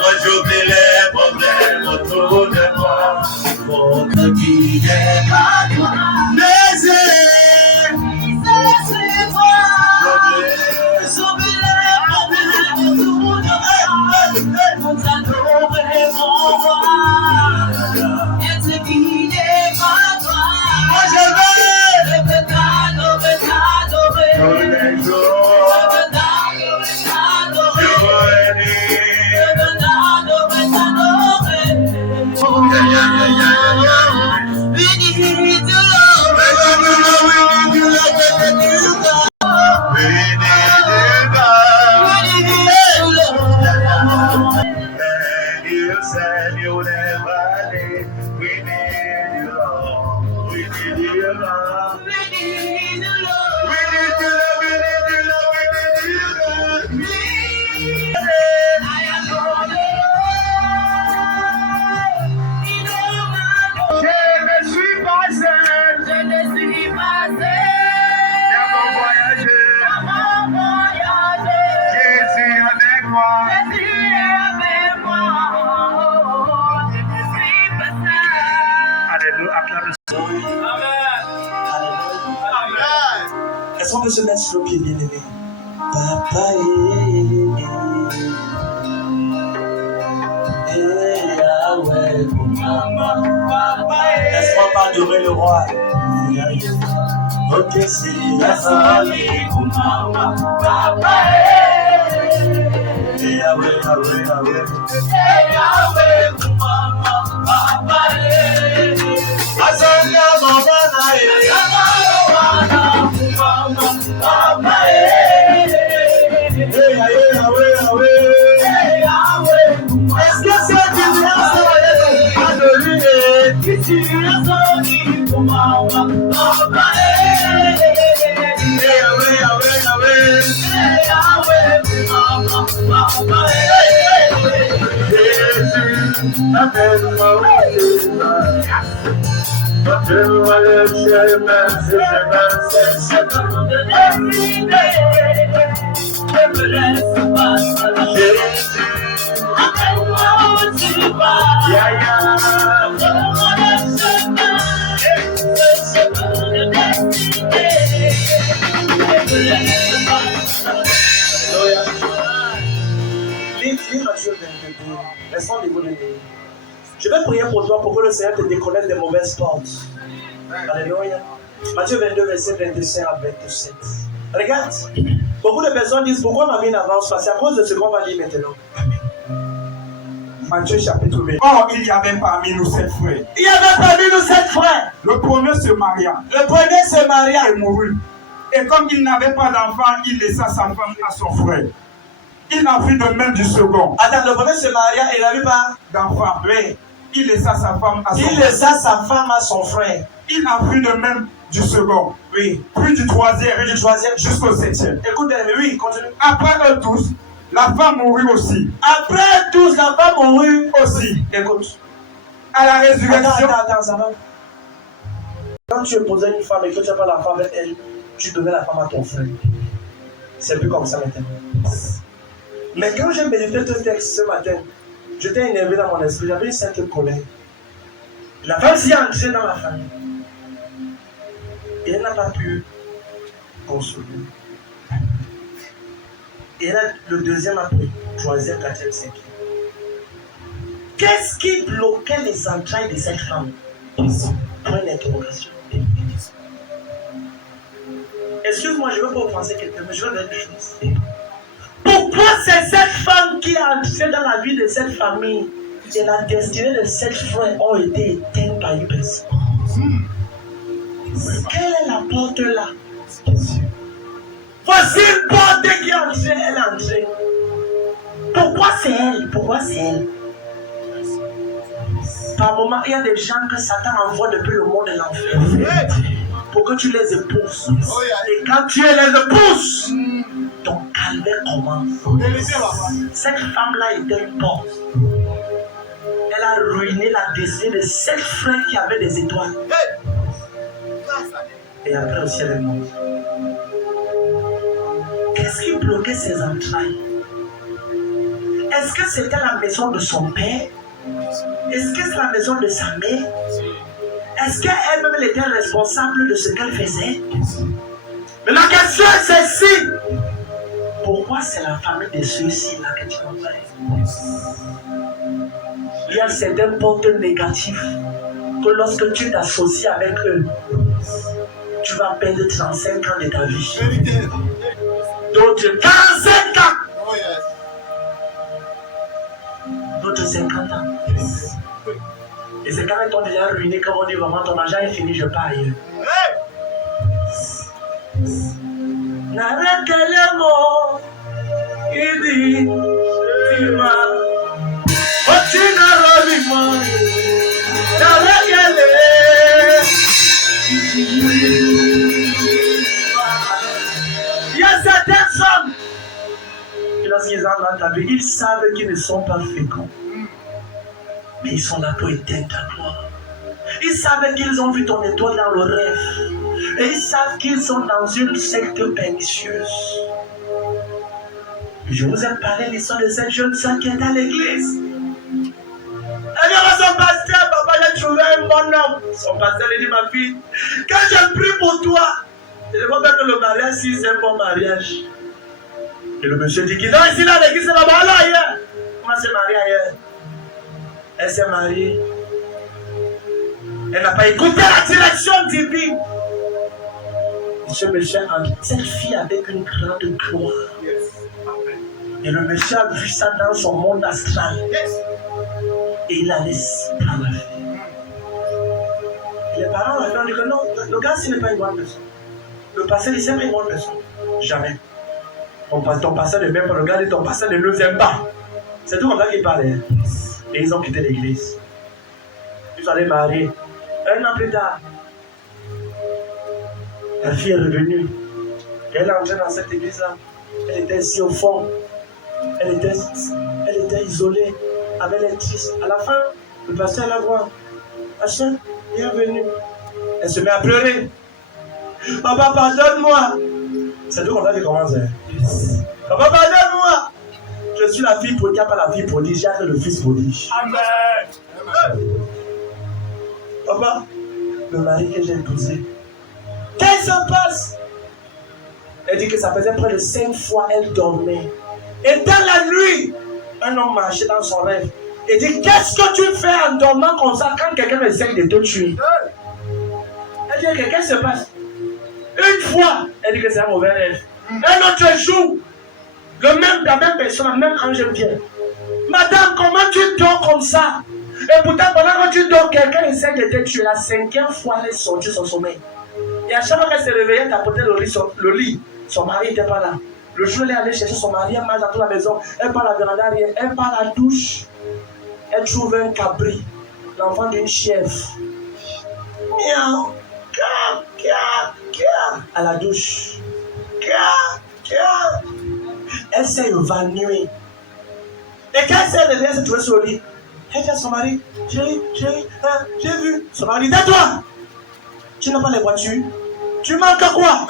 Moi j'oublie les problèmes autour de moi. Pour te guider par toi. Les yeux fixés sur toi. J'oublie les problèmes autour de moi. Pour t'adorer mon roi. Et te guider par toi. Moi je veux t'adorer, t'adorer. Tous les jours. Je veux t'adorer, t'adorer. We need to love. Est-ce qu'on peut se mettre sur le pied, bien-aimé? Papa, Yahweh, est-ce qu'on va adorer le roi? Ok, c'est Yahweh, Yahweh, Yahweh. Azanga mabana est-ce que c'est du Je vais prier pour toi pour que le Seigneur te déconnecte des mauvaises portes. Alléluia. Matthieu 22, verset 25 à 27. Regarde, beaucoup de personnes disent pourquoi ma vie n'avance pas. C'est à cause de ce qu'on va dire maintenant. Matthieu chapitre 20. Or, il y avait parmi nous 7 frères. Il y avait parmi nous 7 frères. Le premier se maria. Le premier se maria et mourut. Et comme il n'avait pas d'enfant, il laissa sa femme à son frère. Il en fit de même du second. Attends, le premier se maria et il n'avait pas d'enfant. Oui. Il laissa sa femme à son frère. Il laissa sa femme à son frère. Il en fit de même du second. Oui. Puis du troisième. Puis du troisième. Jusqu'au 7e. Écoute, oui, continue. Après eux tous, la femme mourut aussi. Après tous, la femme mourut aussi. Écoute. À la résurrection. Attends, ça va. Quand tu épousais une femme et que tu n'as pas la femme avec elle, tu donnais la femme à ton frère. C'est plus comme ça maintenant. Mais quand j'ai médité ce texte ce matin, j'étais énervé dans mon esprit, j'avais une certaine colère. La femme s'y est entrée dans la famille. Et elle n'a pas pu consoler. Et elle a le deuxième après, troisième, quatrième, cinquième. Qu'est-ce qui bloquait les entrailles de cette femme? Point d'interrogation. Excuse-moi, je ne veux pas offenser quelqu'un, mais je veux dire une chose. Pourquoi c'est cette femme qui a entré dans la vie de cette famille et la destinée de cette frère ont été éteintes par une personne? Quelle est la porte là? Voici une porte qui est entrée, elle est entrée. Pourquoi c'est elle? Pourquoi c'est elle? Par moment, il y a des gens que Satan envoie depuis le monde de l'enfer pour que tu les épouses. Et quand tu les épouses, ton calvaire commence. Cette femme-là était une porte. Elle a ruiné la destinée de 7 frères qui avaient des étoiles. Et après aussi elle est morte. Qu'est-ce qui bloquait ses entrailles? Est-ce que c'était la maison de son père? Est-ce que c'est la maison de sa mère? Est-ce qu'elle-même était responsable de ce qu'elle faisait? Mais la question est celle-ci. Pourquoi c'est la famille de ceux-ci là que tu envoies? Il y a certaines portes négatives que lorsque tu t'associes avec eux, tu vas perdre 35 ans de ta vie. D'autres 45 ans. D'autres 50 ans. Et c'est quand ils t'ont déjà ruiné, comme on dit vraiment, ton argent est fini, je pars ailleurs. N'arrête les mots, il dit, tu m'as. Oh, tu n'as pas vu moi. N'arrête les. Il y a certaines hommes qui, lorsqu'ils entrent dans ta vie, ils savent qu'ils ne sont pas féconds. Mais ils sont là pour éteindre ta gloire. Ils savent qu'ils ont vu ton étoile dans le rêve. Et ils savent qu'ils sont dans une secte pernicieuse. Je vous ai parlé de l'histoire de cette jeune soeur qui est à l'église. Elle dit à son pasteur, papa, j'ai trouvé un bon homme. Son pasteur lui dit, ma fille, quand je prie pour toi, Je ne vois pas que le mariage, si c'est un bon mariage. Et le monsieur dit qu'il est ici là, l'église est là-bas, là, hier. Comment s'est mariée ailleurs? Elle s'est mariée. Elle n'a pas écouté la direction divine. Et ce monsieur a vu cette fille avec une grande gloire. Et le monsieur a vu ça dans son monde astral. Et il a laissé prendre la fille. Et les parents ont dit que non, le gars, ce n'est pas une bonne personne. Le pasteur, il n'est pas une bonne personne. Jamais. Ton pasteur ne m'aime pas, le gars dit ton pasteur ne nous aime pas. C'est tout comme ça qu'ils parlaient. Et ils ont quitté l'église. Ils sont allés marier. Un an plus tard, la fille est revenue. Et elle est entrée dans cette église-là. Elle était ici au fond. Elle était isolée. Elle est triste. À la fin, le pasteur la voit. Hachem, bienvenue. Elle se met à pleurer. Papa, pardonne-moi. C'est tout comme ça qu'il commence. Papa, pardonne-moi. Je suis la fille prodige, pas la fille prodige. J'ai le fils prodige. Amen. Papa, le mari que j'ai épousé, qu'est-ce qui se passe? Elle dit que ça faisait près de 5 fois elle dormait. Et dans la nuit, un homme marchait dans son rêve. Elle dit, qu'est-ce que tu fais en dormant comme ça quand quelqu'un essaie de te tuer? Elle dit, qu'est-ce qui se passe? Une fois, elle dit que c'est un mauvais rêve. Un autre jour, la même personne, le même ange vient. Madame, comment tu dors comme ça? Et pourtant, pendant que tu dors, quelqu'un essaie de te tuer. La 5e fois, elle est sortie de son sommeil. Et à chaque fois qu'elle se réveillait, elle tapotait le lit. Son mari n'était pas là. Le jour où elle est allée chercher son mari, elle marche dans toute la maison. Elle part à la véranda arrière, elle part à la douche. Elle trouve un cabri, l'enfant d'une chèvre. Miaou, à la douche. Elle s'est évanouie. Et quand elle s'est réveillée, elle s'est trouvée sur le lit. Elle dit à son mari, chérie, j'ai vu. Son mari dit, tais-toi. Tu n'as pas les voitures. Tu manques à quoi?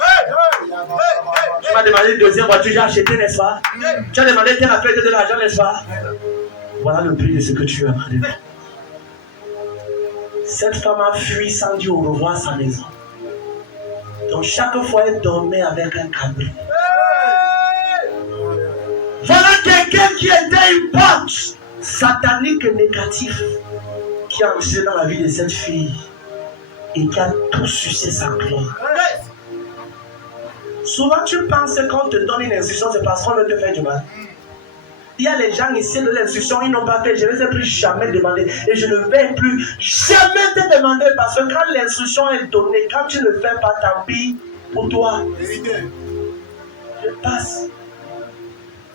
Tu m'as demandé une deuxième voiture, j'ai acheté, n'est-ce pas? Tu as demandé telle affaire de l'argent, n'est-ce pas? Voilà le prix de ce que tu as pris. Cette femme a fui sans dire au revoir à sa maison. Donc chaque fois, elle dormait avec un cabri. Voilà quelqu'un qui était une porte satanique et négative qui a entré dans la vie de cette fille et qui a tout sucé sa gloire. Souvent tu penses que quand on te donne une instruction, c'est parce qu'on veut te faire du mal. Il y a les gens ici de l'instruction, ils n'ont pas fait, je ne les ai plus jamais demandé. Et je ne vais plus jamais te demander parce que quand l'instruction est donnée, quand tu ne fais pas, tant pis pour toi. Je passe.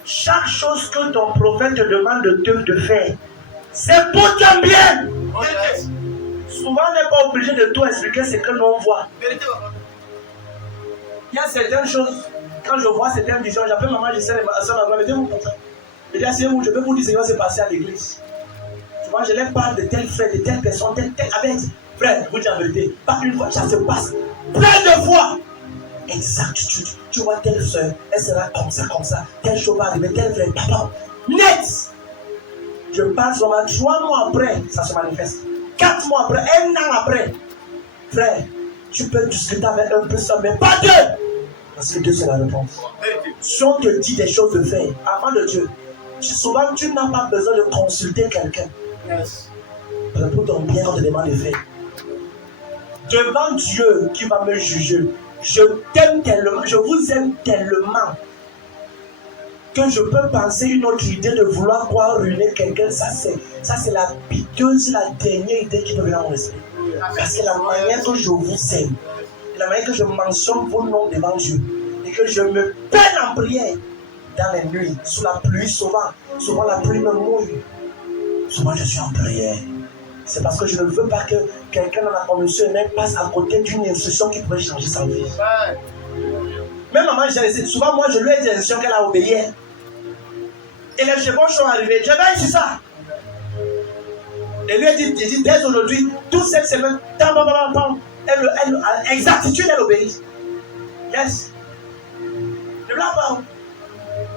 Chaque chose que ton prophète te demande de faire, c'est pour ton bien. Souvent, on n'est pas obligé de tout expliquer ce que l'on voit. Il y a certaines choses, quand je vois certaines visions, j'appelle maman, je sais, ma soeur, mettez-vous comme ça. Je dis, asseyez-vous, je vais vous dire ce qui va se passer à l'église. Tu vois, je leur parle de tel frère, de telle personne, avec frère, je vous dis la vérité, pas une fois, ça se passe plein de fois. Exact, tu vois telle soeur, elle sera comme ça, telle chose va arriver, tel frère, papa, net. Je parle seulement 3 mois après, ça se manifeste. 4 mois après, 1 an après, frère, tu peux discuter avec un peu ça, mais pas Dieu. Parce que Dieu, c'est la réponse. Si on te dit des choses de faire, avant de Dieu, souvent tu n'as pas besoin de consulter quelqu'un. Pour ton bien, on te demande de faire. Devant Dieu qui va me juger, je t'aime tellement, je vous aime tellement que je peux penser une autre idée de vouloir ruiner quelqu'un. Ça c'est la piteuse, la dernière idée qui peut venir à mon esprit. Parce que la manière que je vous aime, la manière que je mentionne vos noms devant Dieu, et que je me peine en prière dans les nuits, sous la pluie, souvent la pluie me mouille. Souvent je suis en prière. C'est parce que je ne veux pas que quelqu'un dans la commission passe à côté d'une instruction qui pourrait changer sa vie. Même maman, souvent moi je lui ai dit des instructions qu'elle a obéies. Et les chevaux sont arrivés. Je vais sur ça. Et lui a dit, dès aujourd'hui, toute cette semaine, exactitude, elle obéit. Yes. Je ne pas.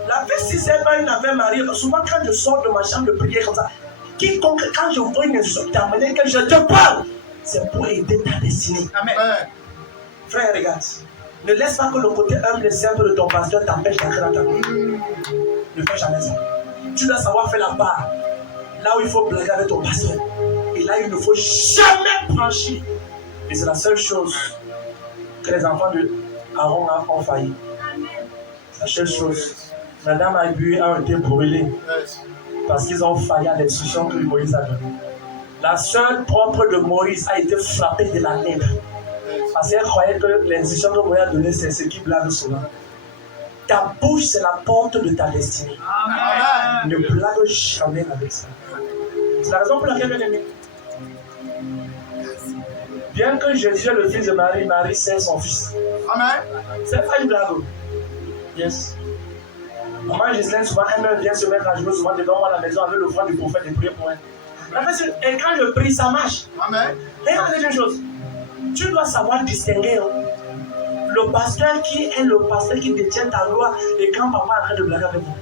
La vie, si c'est pas une affaire mariée, souvent quand je sors de ma chambre de prière comme ça, quiconque, quand je vois une instruction terminée, que je te parle, c'est pour aider ta destinée. Amen. Frère, regarde. Ne laisse pas que le côté humble et simple de ton pasteur t'empêche d'entrer dans ta vie. Ne fais jamais ça. Tu dois savoir faire la part. Là où il faut blaguer avec ton pasteur. Et là, il ne faut jamais franchir. Et c'est la seule chose que les enfants de Aaron ont failli. C'est la seule chose. Madame Abu a été brûlée parce qu'ils ont failli à l'instruction que Moïse a donnée. La sœur propre de Moïse a été frappée de la lèvre. Parce qu'elle croyait que l'instruction que Moïse a donnée, c'est ce qui blague souvent. Ta bouche, c'est la porte de ta destinée. Amen. Ne blague jamais avec ça. C'est la raison pour laquelle elle est aimée. Bien que Jésus est le fils de Marie, Marie c'est son fils. Amen. C'est pas une blague. Yes. Maman Gisèle, souvent, elle vient se mettre à genoux souvent devant moi à la maison avec le front du prophète et prier pour elle. Et quand je prie, ça marche. Amen. Et regardez une chose. Tu dois savoir distinguer le pasteur qui est le pasteur qui détient ta loi et quand papa est en train de blaguer avec vous.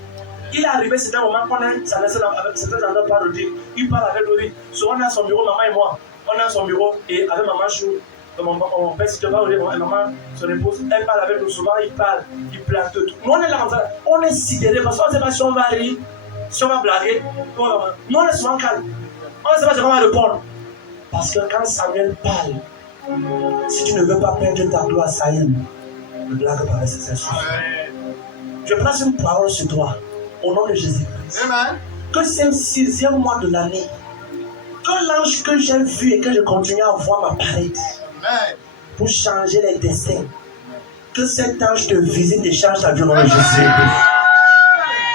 Il est arrivé, c'était un moment qu'on a ça laissé avec certains endroits par le dire. Il parle avec lui. Souvent on est à son bureau, maman et moi. On est à son bureau et avec maman Chou, mon père, si tu vas au lit, maman, son épouse, elle parle avec nous. Souvent il parle, il plante tout. Nous on est là comme ça, on est sidérés parce qu'on ne sait pas si on va rire, si on va blaguer. Nous on est souvent calme. On ne sait pas si on va répondre. Parce que quand Samuel parle, si tu ne veux pas perdre ta gloire, Saül, ne blague pas avec ces choses. Je place une parole sur toi, au nom de Jésus-Christ. Que c'est le 6e mois de l'année, que l'ange que j'ai vu et que je continue à voir m'apparaître pour changer les destins, que cet ange te visite et change ta vie au nom de Jésus-Christ.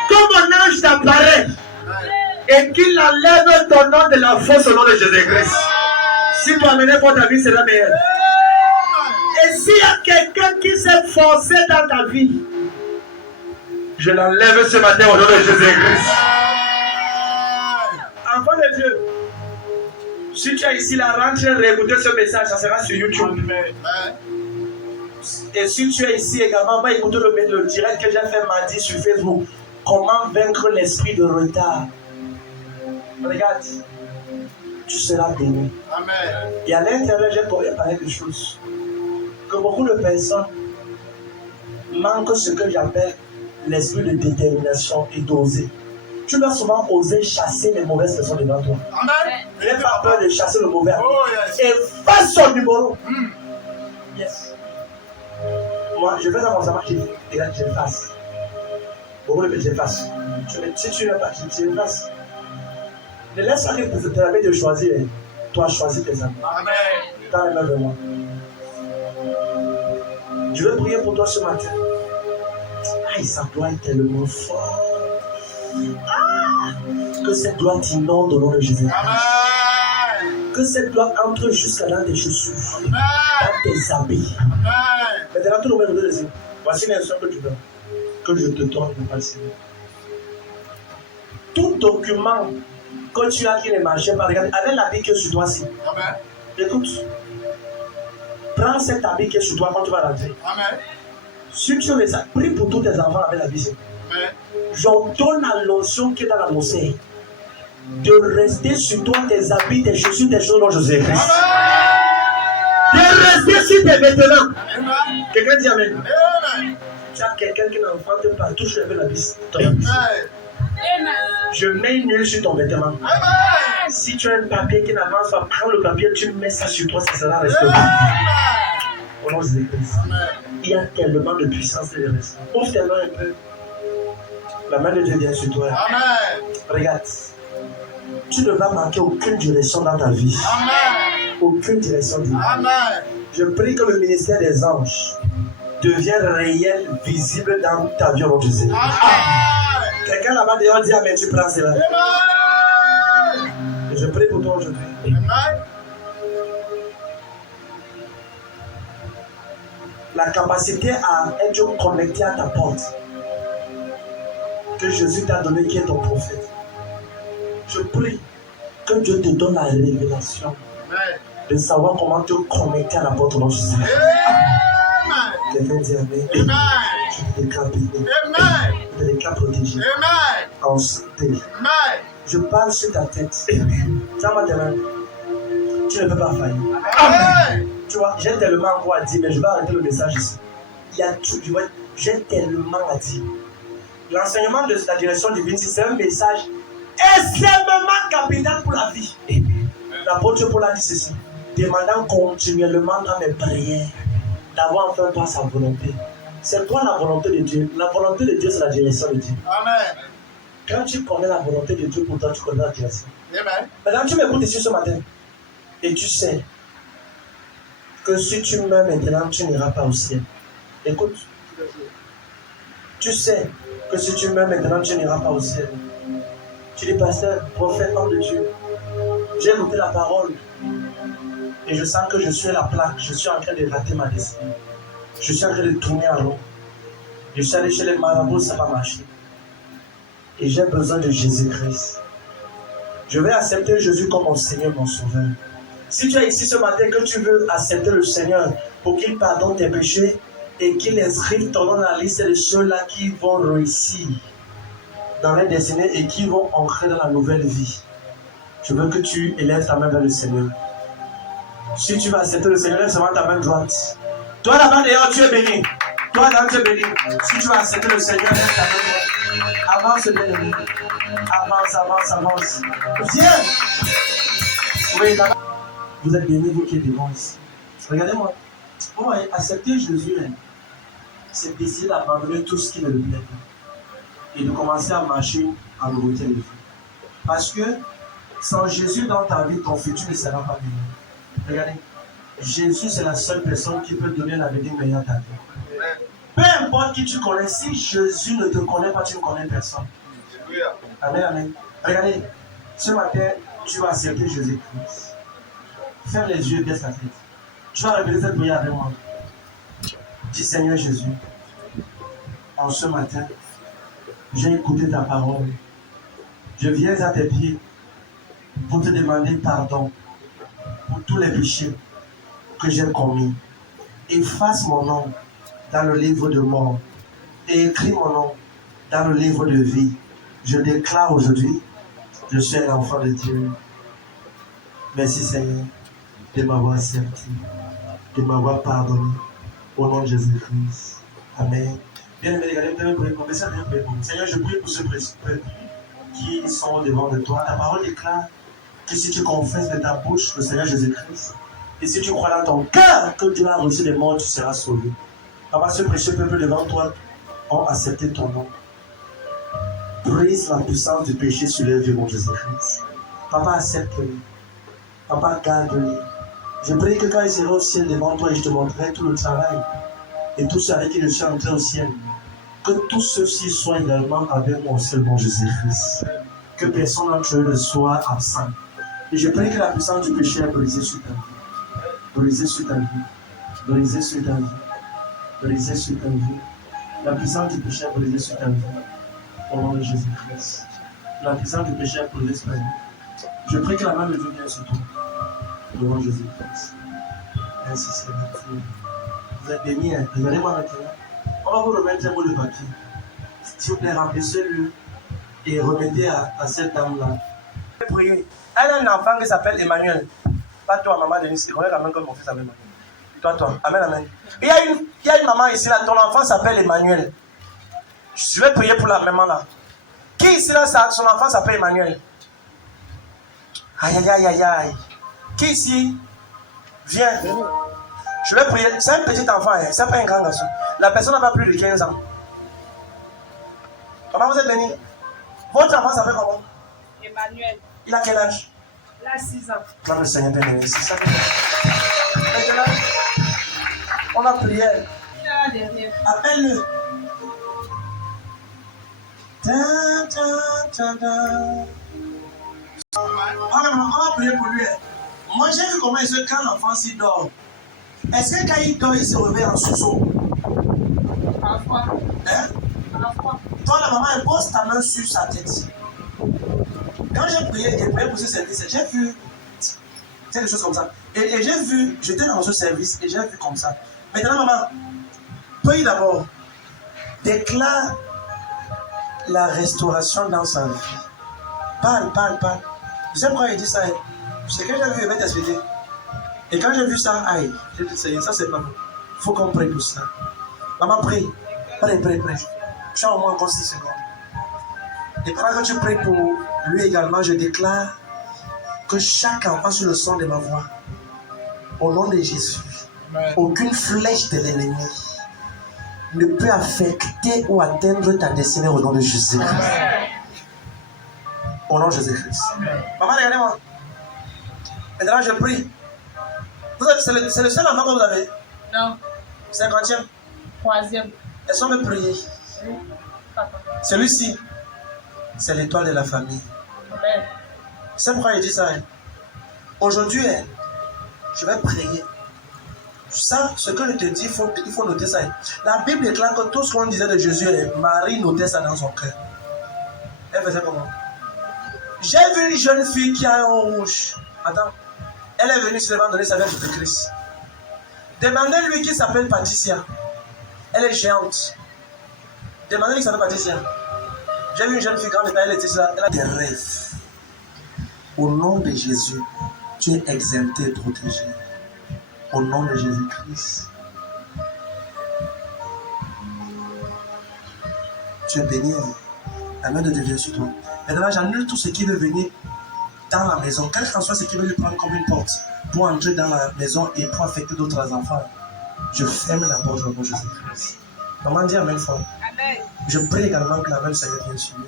Que mon ange t'apparaît et qu'il enlève ton nom de la fosse au nom de Jésus-Christ. Si tu amenais pour ta vie, c'est la meilleure. Et s'il y a quelqu'un qui s'est forcé dans ta vie, je l'enlève ce matin au nom de Jésus-Christ. Enfant de Dieu, si tu es ici, là, rentre et réécouter ce message, ça sera sur YouTube. Et si tu es ici également, va écouter le direct que j'ai fait mardi sur Facebook. Comment vaincre l'esprit de retard. Regarde. Tu seras béni. Amen. Et à l'intérieur, j'ai parlé de choses. Que beaucoup de personnes manquent ce que j'appelle l'esprit de détermination et d'oser. Tu dois souvent oser chasser les mauvaises personnes devant toi. Amen. N'aie pas peur de chasser le mauvais. Oh, yes. Et fais son numéro. Yes. Moi, je fais ça comme ça, je fasse. Beaucoup de personnes, je fasse. Si tu n'es pas, tu le fasses. Ne laisse pas que te permette de choisir. Toi, choisis tes amis. Amen. Dans les mains de moi. Je vais prier pour toi ce matin. Ah, ça doit être tellement fort. Ah, que cette gloire t'inonde au nom de Jésus. Amen. Que cette gloire entre jusqu'à dans tes chaussures. Amen. Dans tes habits. Amen. Maintenant, tout le monde veut dire. Voici l'instruction que tu veux. Que je te donne de passer. Tout document que tu as qui ne marchait pas, regarde, avec l'habit qui est sur toi ici. Amen. Écoute, prends cet habit qui est sur toi quand tu vas rentrer. Amen. Si tu les as pris pour tous tes enfants avec l'habit, j'ordonne à l'onction qui est dans l'atmosphère de rester sur toi tes habits, tes chaussures, tes choses dont Jésus-Christ. De rester sur tes vêtements. Amen. Quelqu'un dit Amen. Amen. Tu as quelqu'un qui n'enfante pas, touche avec l'habit. Je mets une huile sur ton vêtement. Amen. Si tu as un papier qui n'avance pas, prends le papier, tu mets ça sur toi, ça sera resté. Au nom de Jésus-Christ. Il y a tellement de puissance et de reste. Ouvre tes mains un peu. La main de Dieu vient sur toi. Amen. Regarde. Tu ne vas manquer aucune direction dans ta vie. Amen. Aucune direction de vie. Amen. Je prie que le ministère des anges devienne réel, visible dans ta vie au nom de Jésus. Quelqu'un là-bas dehors dit Amen, tu prends cela. Et je prie pour toi aujourd'hui. La capacité à être connecté à ta porte que Jésus t'a donné, qui est ton prophète. Je prie que Dieu te donne la révélation de savoir comment te connecter à la porte au nom de Jésus. Quelqu'un dit Amen. Je te déclare béni. Je te déclare protégé. En santé. Je parle sur ta tête. Ça maintenant, tu ne peux pas faillir. Amen. Tu vois, j'ai tellement quoi à dire, mais je vais arrêter le message ici. il y a tout. J'ai tellement à dire. L'enseignement de la direction divine, c'est un message extrêmement capital pour la vie. L'apôtre Paul a dit ceci, demandant continuellement dans mes prières d'avoir enfin pas sa volonté. C'est quoi la volonté de Dieu? La volonté de Dieu, c'est la direction de Dieu. Amen. Quand tu connais la volonté de Dieu pour toi, tu connais la direction. Amen. Maintenant, tu m'écoutes ici ce matin et tu sais que si tu meurs maintenant, tu n'iras pas au ciel. Écoute, tu sais que si tu meurs maintenant, tu n'iras pas au ciel. Tu dis, pasteur, prophète, homme de Dieu, j'ai écouté la parole et je sens que je suis à la plaque, je suis en train de rater ma destinée. Je suis en train de tourner en rond. Je suis allé chez les marabouts, ça va marcher. Et j'ai besoin de Jésus-Christ. Je vais accepter Jésus comme mon Seigneur, mon Sauveur. Si tu es ici ce matin que tu veux accepter le Seigneur pour qu'il pardonne tes péchés et qu'il inscrive ton nom dans la liste de ceux-là qui vont réussir dans leur destinée et qui vont entrer dans la nouvelle vie, je veux que tu élèves ta main vers le Seigneur. Si tu vas accepter le Seigneur, lève seulement ta main droite. Toi là-bas dehors, tu es béni. Toi là, tu es béni. Si tu vas accepter le Seigneur, lève ta main droite. Avance, bien-aimé. Avance, avance, avance. Viens. Oui, là-bas. Vous êtes bénis, vous qui êtes devant ici. Regardez-moi. Vous voyez, accepter Jésus, c'est décider d'abandonner tout ce qui ne le plaît pas. Et de commencer à marcher en nouveauté de vie. Parce que sans Jésus dans ta vie, ton futur ne sera pas meilleur. Regardez, Jésus c'est la seule personne qui peut donner la vie meilleure à ta vie. Peu importe qui tu connais, si Jésus ne te connaît pas, tu ne connais personne. Amen, amen. Regardez, ce matin, tu vas accepter Jésus-Christ. Ferme les yeux et baisse la tête. Tu vas répéter cette prière avec moi. Dis Seigneur Jésus, en ce matin, j'ai écouté ta parole. Je viens à tes pieds pour te demander pardon pour tous les péchés que j'ai commis. Efface mon nom dans le livre de mort et écris mon nom dans le livre de vie. Je déclare aujourd'hui, je suis un enfant de Dieu. Merci Seigneur de m'avoir accepté, de m'avoir pardonné. Au nom de Jésus-Christ. Amen. Bien aimé, regardez, vous pouvez prier pour moi. Seigneur, je prie pour ce peuple qui sont devant de toi. Ta parole déclare que si tu confesses de ta bouche le Seigneur Jésus-Christ, et si tu crois dans ton cœur que Dieu a reçu des morts, tu seras sauvé. Papa, ce précieux peuple devant toi ont accepté ton nom. Brise la puissance du péché sur leur vie, mon Jésus-Christ. Papa, accepte-les. Papa, garde-les. Je prie que quand ils seront au ciel devant toi, et je te montrerai tout le travail et tout ce avec qui je suis entré au ciel, que tous ceux-ci soient également avec moi au ciel, mon Jésus-Christ. Que personne d'entre eux ne soit absent. Et je prie que la puissance du péché est brisée sur ta vie. Brisée sur ta vie. Brisée sur ta vie. Brisée sur ta vie. La puissance du péché est brisée sur ta vie. Au nom de Jésus-Christ. La puissance du péché est brisée sur ta vie. Je prie que la main de Dieu vienne sur toi. Au nom de Jésus-Christ. Merci Seigneur. Vous êtes bénis. Regardez-moi maintenant. On va vous remettre un bout de papier. S'il vous plaît, remplissez-le et remettez à cette dame-là. Priez. Elle a un enfant qui s'appelle Emmanuel. Pas toi, maman Denise. Je connais quand même comme mon fils s'appelle Emmanuel. Toi. Amen, amen. Il y a une maman ici, là. Ton enfant s'appelle Emmanuel. Je vais prier pour la maman là. Qui ici, là, son enfant s'appelle Emmanuel? Aïe, aïe, aïe, aïe, aïe. Qui ici? Viens. Je vais prier. C'est un petit enfant, hein. C'est pas un grand garçon. La personne n'a pas plus de 15 ans. Comment vous êtes béni? Votre enfant s'appelle comment? Emmanuel. Il a quel âge? Il a 6 ans. Quand le Seigneur bien aimé, c'est ça. Maintenant, on va prier. Il a la dernière. Appelle-le. On va prier pour lui. Moi, j'ai vu comment il se quand l'enfant s'y dort. Est-ce que quand il dort, il se réveille en sursaut? Parfois. Hein? Parfois. Toi, la maman, elle pose ta main sur sa tête. Quand j'ai prié pour ce service, j'ai vu des choses comme ça. Et j'ai vu, j'étais dans ce service et j'ai vu comme ça. Maintenant, maman, prie d'abord. Déclare la restauration dans sa vie. Parle. Tu sais pourquoi il dit ça? C'est que j'ai vu, il va t'expliquer. Et quand j'ai vu ça, aïe, j'ai dit, ça c'est pas bon. Il faut qu'on prie pour ça. Maman, prie. Prie. Tu as au moins encore 6 secondes. Et pendant que tu pries pour lui également, je déclare que chaque enfant sur le son de ma voix, au nom de Jésus, aucune flèche de l'ennemi ne peut affecter ou atteindre ta destinée au nom de Jésus-Christ. Au nom de Jésus-Christ. Maman, regardez-moi. Maintenant, je prie. C'est le seul enfant que vous avez? Non. 50e? 3e. Est-ce qu'on peut prier? Oui. Papa. Celui-ci, c'est l'étoile de la famille. Amen. C'est pourquoi il dit ça. Aujourd'hui, je vais prier. Ça, ce que je te dis, il faut noter ça. La Bible déclare que tout ce qu'on disait de Jésus, Marie notait ça dans son cœur. Elle faisait comment? J'ai vu une jeune fille qui a un rouge. Attends. Elle est venue seulement donner sa vie à Jésus-Christ. Demandez-lui qui s'appelle Patricia. Elle est géante. Demandez-lui qui s'appelle Patricia. J'ai vu une jeune fille grande, elle était là. Elle a des rêves. Au nom de Jésus, tu es exempté et protégé. Au nom de Jésus-Christ. Tu es béni. La main de Dieu vient sur toi. Maintenant, j'annule tout ce qui veut venir dans la maison. Quel que soit ce qui veut lui prendre comme une porte pour entrer dans la maison et pour affecter d'autres enfants. Je ferme la porte au nom de Jésus-Christ. Maman, dis Amen fort. Amen. Je prie également que la main du Seigneur vienne sur lui.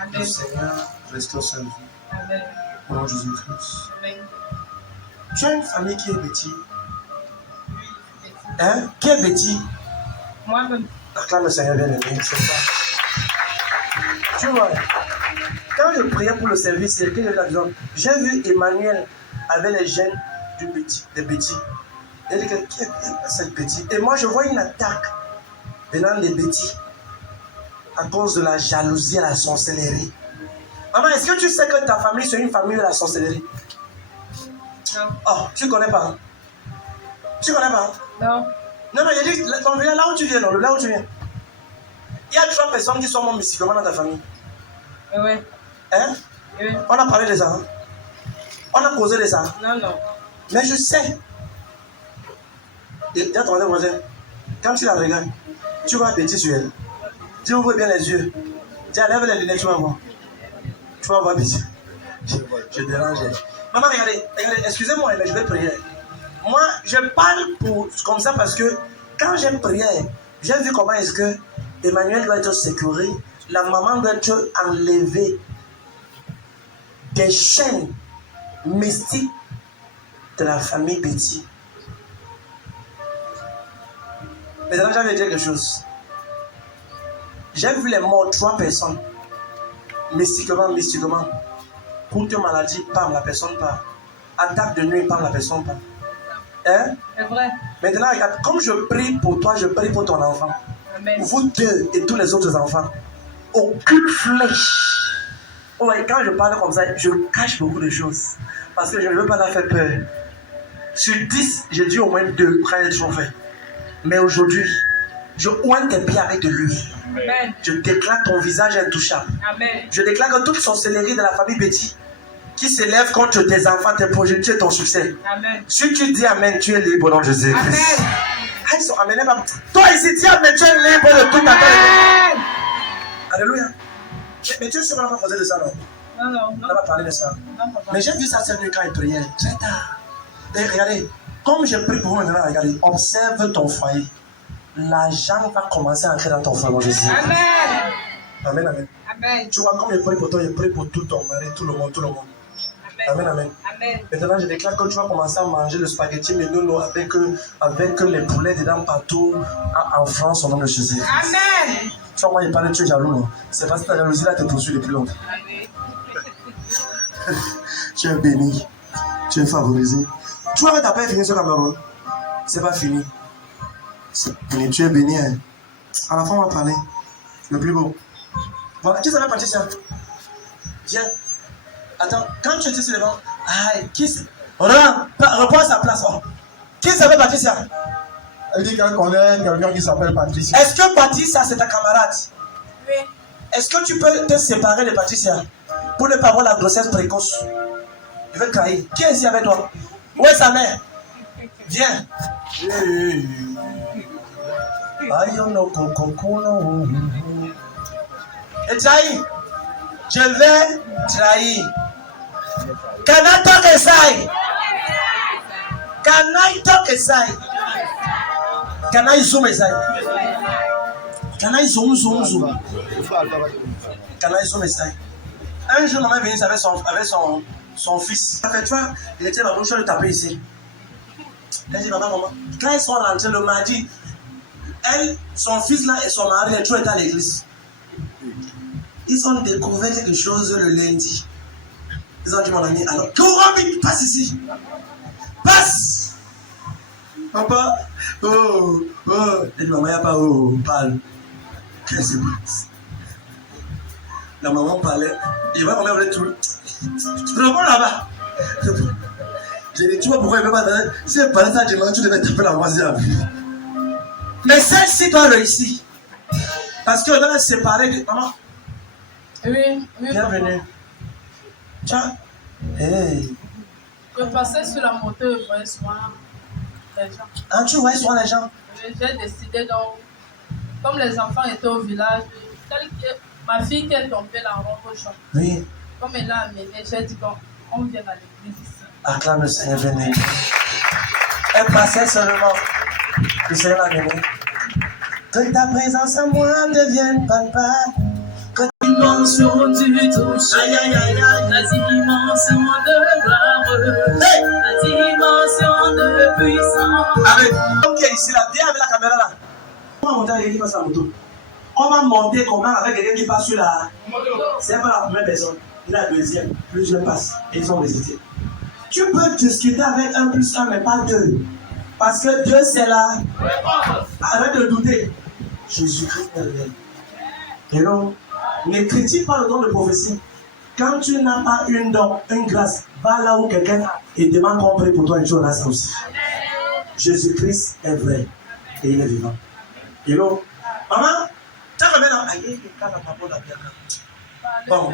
Amen. Le Seigneur restaure sa vie. Amen. Au nom de Jésus-Christ. Amen. Tu as une famille qui est bêtise. Hein? Qui est bêtise? Moi-même. Acclame le Seigneur bien aimé, c'est ça. Tu vois, quand je priais pour le service, j'ai vu Emmanuel avec les gènes des bêtis. Il dit que qui est cette bêtise? Et moi je vois une attaque venant des bêtis à cause de la jalousie et la sorcellerie. Maman, est-ce que tu sais que ta famille c'est une famille de la sorcellerie? Non. Oh, tu connais pas? Hein? Tu connais pas? Hein? Non. Non, mais j'ai dit, là où tu viens, non, là où tu viens. Il y a 3 personnes qui sont mortes mystiquement dans ta famille. Oui. Hein? Oui. On a parlé de ça. Hein? On a causé de ça. Non, non. Mais je sais. Et dis à ton voisin, quand tu la regardes, tu vas bêtir sur elle. Tu ouvres bien les yeux. Tu lève les lunettes, tu vas voir. Tu vas voir bêtir. Je dérange. Maman, regardez, excusez-moi, mais je vais prier. Moi, je parle comme ça parce que quand j'ai prié, j'ai vu comment est-ce que Emmanuel doit être sécurisé, la maman doit être enlevée des chaînes mystiques de la famille Betty. Maintenant, j'avais dit quelque chose. J'ai vu les morts, 3 personnes, mystiquement. Courte maladie, pam, la personne part. Attaque de nuit, pam, la personne part. Hein? C'est vrai. Maintenant, regarde, comme je prie pour toi, je prie pour ton enfant. Amen. Vous deux et tous les autres enfants, aucune flèche. Oh, et quand je parle comme ça, je cache beaucoup de choses. Parce que je ne veux pas leur faire peur. Sur 10, j'ai dit au moins 2 quand elles sont faites. Mais aujourd'hui, je oigne tes pieds avec de l'huile. Amen. Je déclare ton visage intouchable. Amen. Je déclare que toute sorcellerie de la famille Betty qui s'élève contre tes enfants, tes projets, tu es ton succès. Amen. Si tu dis Amen, tu es libre dans Jésus. Amen. Ah, ils sont amenés par... Toi ici, dis Amen, tu es libre de tout ta Amen. Alléluia. Mais tu es sûr qu'on n'a pas posé de ça, non? Non. On n'a pas parlé de ça. Non, papa. Mais j'ai vu ça cette nuit quand il priait. Très tard. Et regardez, comme je prie pour vous maintenant, regardez, observe ton foyer. L'argent va commencer à entrer dans ton foyer, mon Jésus. Amen. Amen. Amen. Tu vois, comme je prie pour toi, je prie pour tout ton mari, tout le monde. Amen. Amen. Maintenant, je déclare que tu vas commencer à manger le spaghetti Menolo avec les poulets dedans partout en France, au nom de Jésus. Amen. Tu vois, moi, il parle, tu es jaloux, non? C'est parce que ta jalousie là te poursuit depuis longtemps. Amen. Tu es béni. Tu es favorisé. Tu vois, tu n'as pas fini ce Cameroun. C'est pas fini. C'est fini. Tu es béni. Hein. À la fin, on va parler. Le plus beau. Voilà. Qui s'appelle Patricia? Viens. Attends. Quand tu étais sur le banc, qui c'est? Reprends sa place. Oh. Qui s'appelle Patricia? Elle dit qu'elle connaît quelqu'un qui s'appelle Patricia. Est-ce que Patricia, c'est ta camarade? Oui. Est-ce que tu peux te séparer de Patricia pour ne pas avoir la grossesse précoce? Je vais te trahir. Qui est ici avec toi? Où est sa mère? Viens. Et trahir. Je vais trahir. Can I talk aside? Can I talk aside? Can I zoom aside? Can I zoom? Can I zoom aside? Un jour, maman est venue avec son fils. En fait, toi, il était dans le bouche de taper ici. Elle dit, maman, comment? Quand ils sont rentrés le mardi, elle, son fils là et son mari, les trois étaient à l'église. Ils ont découvert quelque chose le lundi. Ils ont dit, mon ami, alors, Kourabi, passe ici. Passe. Papa, oh. Elle dit, maman, il n'y a pas, parle. Qu'est-ce qui se passe? La maman parlait. Et ma maman voulait tout. Tu peux pas là-bas. J'ai dit, tu vois pourquoi il ne peut pas parler. Si elle parlait ça dimanche, tu devais taper la voisine. Mais celle-ci doit réussir. Parce qu'on doit se séparer de maman. Oui. Bienvenue. Tiens. Hey. Je passais sur la moto et je voyais souvent les gens. Ah, tu voyais souvent les gens? J'ai décidé donc, comme les enfants étaient au village, ma fille qui est tombée la robe jaune. Oui. Comme elle l'a amenée, j'ai dit bon, on vient à l'église ici. Acclame le Seigneur, venez. Elle passait seulement. Le Seigneur l'a amenée. Que ta présence en moi devienne palpable. Que ta dimension du touche. Aïe, aïe, aïe, aïe. La dimension de gloire. Hey! La dimension de puissance. Avec. Donc, ici, là, viens avec la caméra là. On va monter avec quelqu'un qui passe à la moto. On va monter comment avec quelqu'un qui passe sur la moto. C'est pas la première personne. Il a la deuxième. Plusieurs passent. Et ils ont résister. Tu peux discuter avec 1 plus 1, mais pas 2. Parce que 2, c'est là. Arrête de douter. Jésus-Christ est réel. Et donc, ne critique pas le don de prophétie. Quand tu n'as pas une don, une grâce, va là où quelqu'un et demande qu'on prie pour toi une chose là, ça aussi. Jésus-Christ est vrai et il est vivant. Et donc, maman, tu as quand même aïe, bon.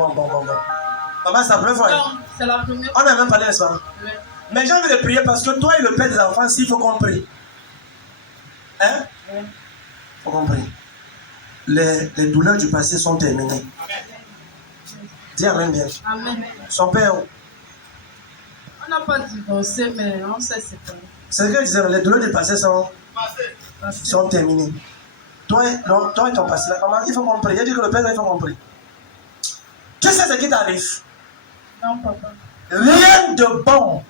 Maman, c'est la première fois. Non, c'est la première On fois. a même parlé, n'est-ce pas? Oui. Mais j'ai envie de prier parce que toi et le père des enfants, s'il faut qu'on prie. Hein? Oui. Il faut qu'on prie. Les douleurs du passé sont terminées. Dis amen bien. Amen. Son père, On n'a pas divorcé, mais on s'est séparés. c'est ce que je disais, les douleurs du passé sont terminées. Toi et ton passé, là, comment il faut qu'on prie? Il dit que le père, il faut qu'on prie. Tu sais ce qui t'arrive? Non, papa. Rien de bon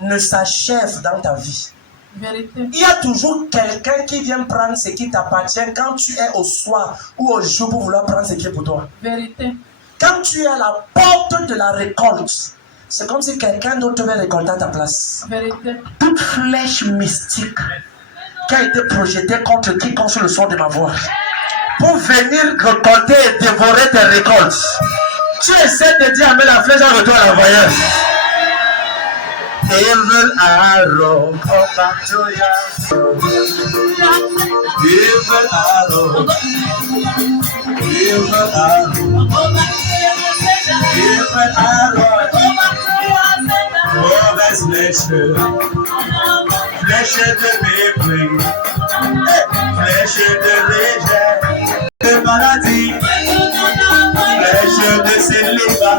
ne s'achève dans ta vie. Vérité. Il y a toujours quelqu'un qui vient prendre ce qui t'appartient quand tu es au soir ou au jour pour vouloir prendre ce qui est pour toi. Vérité. Quand tu es à la porte de la récolte, c'est comme si quelqu'un d'autre devait récolter à ta place. Vérité. Toute flèche mystique qui a été projetée contre quiconque sur le son de ma voix pour venir récolter et dévorer tes récoltes. Tu essaies de dire, mais la flèche en retour à l'envoyeur. Evil arrow, come back to you. Evil arrow, evil arrow, evil arrow. Mauvaise flèche, flèche de mépris, flèche de rejet, de maladie, flèche de célibat.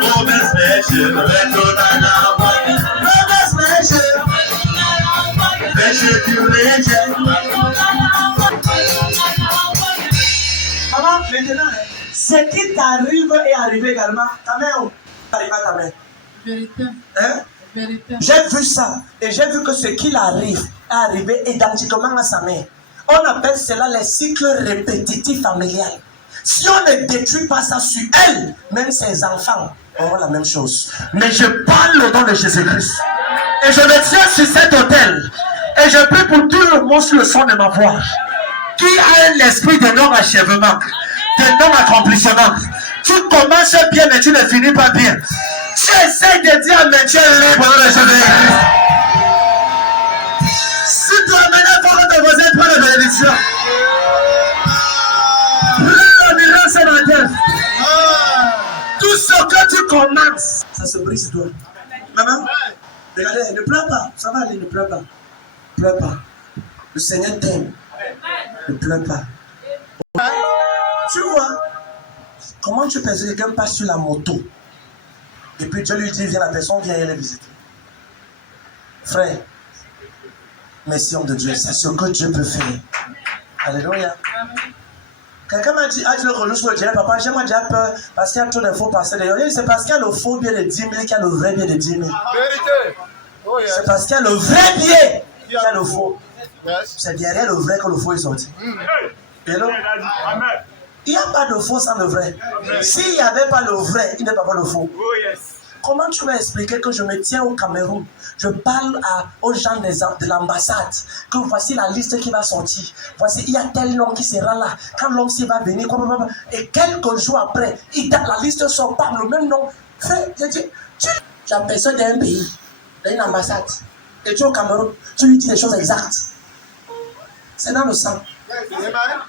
Mauvaise flèche, retourne à la voie. Mauvaise flèche, flèche du rejet. Maman, maintenant, ce qui t'arrive est arrivé également. Ta mère, t'arrive à ta mère. Vérité. Hein? Vérité. J'ai vu ça et j'ai vu que ce qui arrive est arrivé identiquement à sa mère. On appelle cela les cycles répétitifs familiales. Si on ne détruit pas ça sur elle, même ses enfants auront la même chose. Mais je parle au nom de Jésus-Christ. Et je me tiens sur cet autel. Et je prie pour tout le monde sur le son de ma voix. Qui a un esprit de non-achèvement, de non-accomplissement. Tu commences bien, mais tu ne finis pas bien. Tu essaies de dire, mais tu es libre dans le Jésus-Christ. Si tu amènes un parent de voisin, prends la bénédiction. Ce matin, tout ce que tu commences, ça se brise toi. Maman, regardez, ne pleure pas, ça va aller, ne pleure pas. Pleure pas. Le Seigneur t'aime. Ne pleure pas. Tu vois, comment tu penses que quelqu'un passe sur la moto et puis Dieu lui dit, viens, la personne vient aller visiter. Frère, merci homme de Dieu, c'est ce que Dieu peut faire. Alléluia. Quelqu'un m'a dit, je le relou sur le diable, papa, j'ai moi déjà peur parce qu'il y a trop de faux passés d'ailleurs. C'est parce qu'il y a le faux biais de 10 000 qu'il y a le vrai biais de 10 000. Vérité. Oh, yes. C'est parce qu'il y a le vrai biais qu'il y a le faux. Yes. C'est derrière le vrai que le faux est sorti. Et donc, il n'y a pas de faux sans le vrai. S'il n'y avait pas le vrai, il n'y a pas le faux. Comment tu vas expliquer que je me tiens au Cameroun, je parle aux gens de l'ambassade, que voici la liste qui va sortir, voici il y a tel nom qui sera là, quand l'homme s'y va venir, et quelques jours après, la liste sort par le même nom. Je dis, tu as personne d'un pays, d'une ambassade, et tu es au Cameroun, tu lui dis les choses exactes. C'est dans le sang.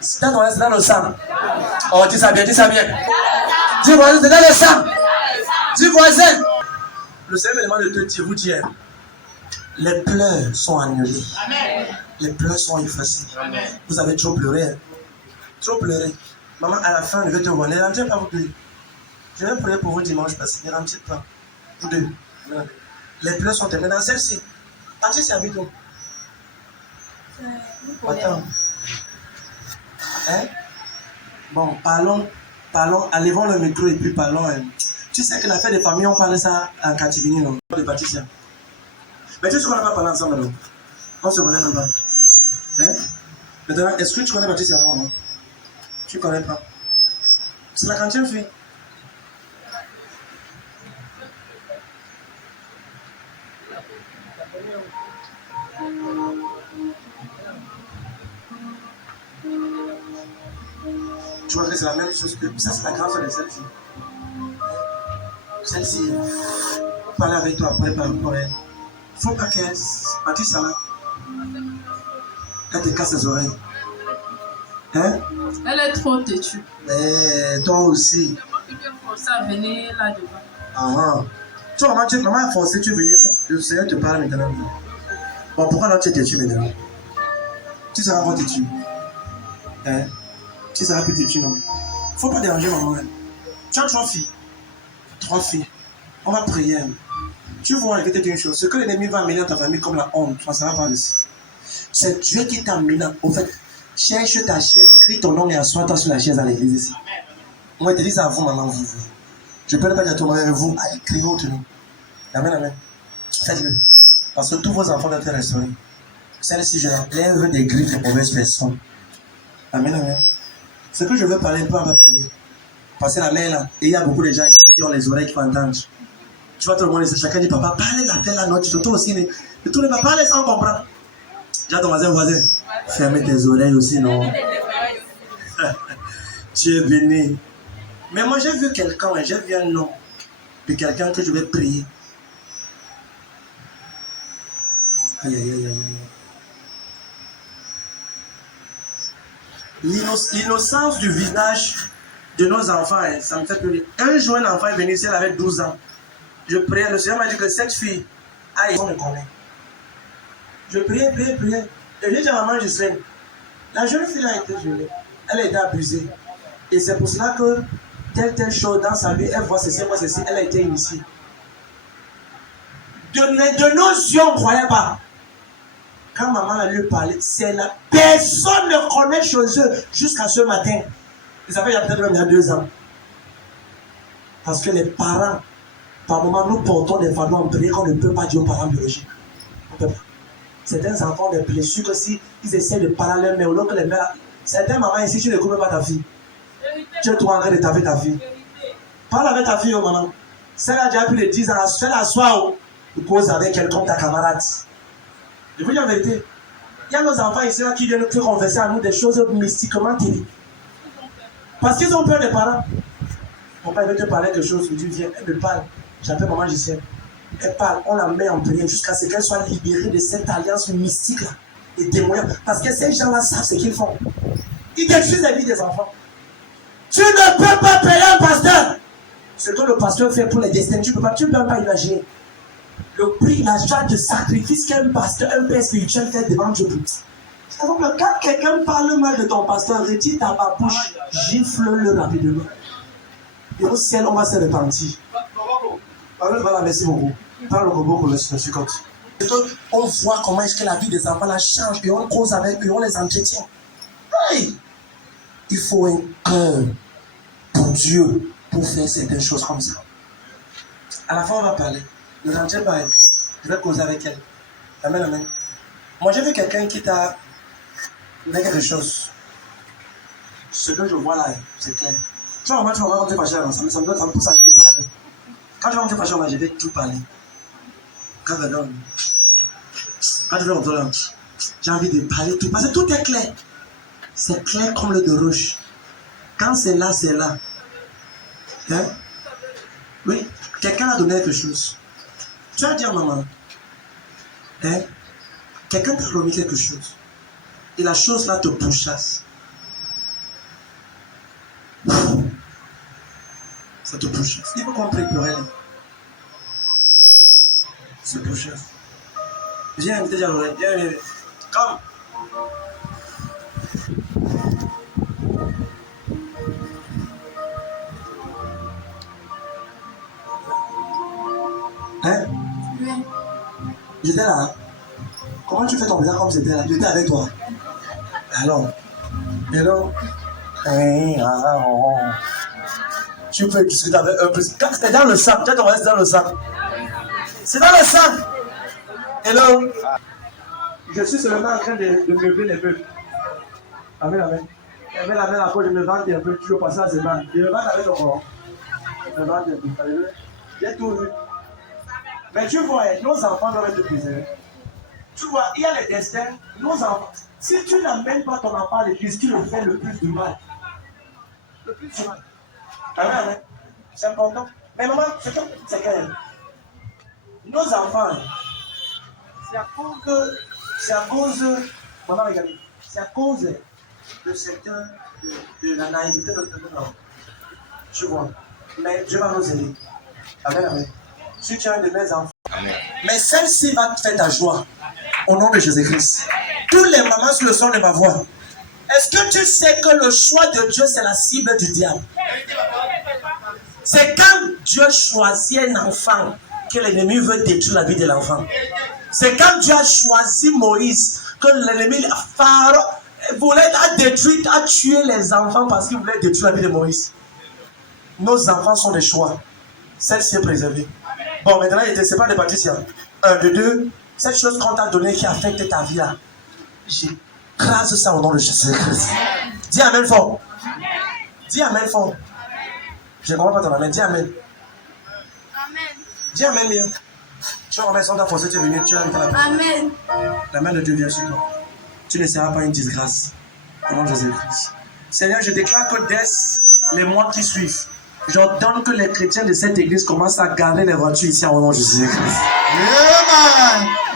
C'est dans le sang. Oh, dis ça bien, dis ça bien. Dis voisin, c'est dans le sang. Dis voisin. Le Seigneur me demande de te vous dire, les pleurs sont annulés. Amen. Les pleurs sont effacés. Amen. Vous avez trop pleuré. Hein? Trop pleuré. Maman, à la fin, je vais te voir. Ne rentrez pas vous deux. Je vais prier pour vous dimanche parce que ne rentrez pas. Vous deux. Les pleurs sont terminés. Dans celle-ci. As-tu servi toi? Attends. Hein? Bon, parlons, enlevons le micro et puis parlons. Hein. Tu sais que l'affaire des familles, on parle ça en catimini, non? De Patricia. Mais tu sais qu'on n'a pas parlé ensemble, non? On se connaît même pas. Hein? Maintenant, est-ce que tu connais Patricia, non? Tu ne connais pas. C'est la quantième fille. Tu vois que c'est la même chose que ça, c'est la grande de celle-ci. Celle-ci, pour parler avec toi après par rapport à elle. Il ne faut pas qu'elle bâtisse ça là. Elle te casse les oreilles. Hein? Elle est trop têtue. Mais toi aussi. C'est moi qui vais forcer à venir là-devant. Tu vois, maman a forcé, tu es venu. Le Seigneur te parle maintenant. Bon, pourquoi là tu es têtu maintenant? Tu seras pas têtu. Hein? Tu seras plus têtu, non? Il ne faut pas déranger maman. Hein? Tu as 3 filles. 3 filles. On va prier. Tu vois, répéter une chose. Ce que l'ennemi va amener dans ta famille comme la honte, tu ne sauras pas de ça. C'est Dieu qui t'a amené. Au fait, cherche ta chaise, écris ton nom et assois-toi sur la chaise à l'église ici. Moi, je te dis ça à vous, maman, vous. Je ne peux pas dire à toi, mais vous, écrivez votre nom. Amen, amen. Faites-le. Parce que tous vos enfants doivent être restaurés. Celle-ci, je l'enlève des griffes de mauvaises personnes. Amen, amen. Ce que je veux parler, on va parler. Parce que la mère là, et il y a beaucoup de gens qui ont les oreilles qui entendent. Tu vois, tout le monde, chacun dit, papa, parlez la telle la note, toi aussi, mais tout le monde parle sans comprendre. J'ai ton voisin, fermez tes oreilles aussi, non? Tu es béni. Mais moi, j'ai vu quelqu'un, j'ai vu un nom de quelqu'un que je vais prier. Aïe, aïe, aïe, aïe. L'innocence du visage de nos enfants, ça me fait pleurer. Un jour, un enfant est venu ici, elle avait 12 ans. Je priais, le Seigneur m'a dit que cette fille, on me connaît. Je priais. Et j'ai dit à maman Justine, la jeune fille a été violée. Elle a été abusée. Et c'est pour cela que telle chose dans sa vie, elle voit ceci, elle a été initiée. De nos yeux, on ne croyait pas. Quand maman a lui parlé, c'est là. Personne ne connaît chez eux jusqu'à ce matin. Et ça fait peut-être même il y a 2 ans. Parce que les parents, par moment, nous portons des fardeaux en prière qu'on ne peut pas dire aux parents biologiques. On ne peut pas. Certains enfants ont des blessures que si ils essaient de parler à leur mère, ou que les mères. Certains mamans ici, tu ne coupes pas ta fille. Tu es toi en train de taper ta fille. Parle avec ta fille, oh maman. Celle a déjà plus de 10 ans, fais-la asseoir. Tu causes avec quelqu'un, ta camarade. Je vous dis la vérité. Il y a nos enfants ici là qui viennent nous converser à nous des choses mystiquement terribles. Parce qu'ils ont peur des parents. Mon père veut te parler quelque chose, il dit viens, elle me parle. J'appelle maman Gisèle. Elle parle, on la met en prière jusqu'à ce qu'elle soit libérée de cette alliance mystique là. Et démoniaque. Parce que ces gens-là savent ce qu'ils font. Ils détruisent la vie des enfants. Tu ne peux pas payer un pasteur. Ce que le pasteur fait pour les destins, tu ne peux même pas imaginer. Le prix, la joie de sacrifice qu'un pasteur, un père spirituel fait devant Dieu. Quand quelqu'un parle mal de ton pasteur, retire ta bouche, gifle-le rapidement. Et au ciel, on va se repentir. Voilà, merci beaucoup. Parle au Congo pour le succote. On voit comment est-ce que la vie des enfants la change et on cause avec eux, on les entretient. Hey! Il faut un cœur pour Dieu pour faire certaines choses comme ça. À la fin, on va parler. Ne rentrez pas elle. Je vais causer avec elle. Amen, amen. Moi, j'ai vu quelqu'un qui t'a dit quelque chose. Ce que je vois là, c'est clair. Tu vas voir quand tu es fâché, ça me pousse à te parler. Quand tu vas me fâché, je vais tout parler. Quand tu vas entendre, j'ai envie de parler tout. Parce que tout est clair. C'est clair comme le de roche. Quand c'est là, c'est là. Hein? Oui, quelqu'un a donné quelque chose. Tu vas dire, maman, hein? Quelqu'un t'a remis quelque chose. Et la chose là te pourchasse. Ça te pourchasse. Il faut qu'on prie pour elle. C'est pourchasse. Viens inviter Dialoré. Viens. Comme. Hein? Oui. J'étais là. Comment tu fais ton bizarre comme c'était là? J'étais avec toi. Alors. Et donc. Tu peux discuter avec eux plus. Quand c'était dans le sang, tu as ton reste dans le sang. C'est dans le sang. Et donc. Je suis seulement en train de meubler les bœufs. Amen, amen. Amen, amen, après je me vante un peu. Tu veux passer à ces bancs. Je me vante avec ton corps. Je me vante un peu. Alléluia. J'ai tout vu. Mais tu vois, nos enfants doivent être préservés. Tu vois, il y a les destins. Nos enfants. Si tu n'amènes pas ton enfant à l'église, tu le fais le plus du mal. Le plus du mal. Amen, amen. C'est important. Mais maman, c'est clair. Nos enfants, c'est à cause, maman, regardez, c'est à cause de certains, de la naïveté de notre enfant. Tu vois. Mais Dieu va nous aider. Amen, amen. Si tu as un de mes enfants. Amen. Mais celle-ci va te faire ta joie. Au nom de Jésus-Christ. Tous les mamans sur le son de ma voix. Est-ce que tu sais que le choix de Dieu, c'est la cible du diable? C'est quand Dieu choisit un enfant que l'ennemi veut détruire la vie de l'enfant. C'est quand Dieu a choisi Moïse que l'ennemi Pharaon voulait détruire, a tué les enfants parce qu'il voulait détruire la vie de Moïse. Nos enfants sont des choix. Celle-ci est préservée. Bon, maintenant, ce n'est pas des bâtisses. 1, 2, 2. Cette chose qu'on t'a donnée qui affecte ta vie là. J'écrase ça au nom de Jésus-Christ. Dis amen fort. Dis amen fort. Je ne comprends pas ton amen. Dis amen. Amen. Dis amen bien. Tu remercies ta force, tu es venu, tu as invité la main. Amen. La main de Dieu vient sur toi. Tu ne seras pas une disgrâce. Au nom de Jésus-Christ. Seigneur, je déclare que dès les mois qui suivent, j'ordonne que les chrétiens de cette église commencent à garder les voitures ici au nom de Jésus-Christ.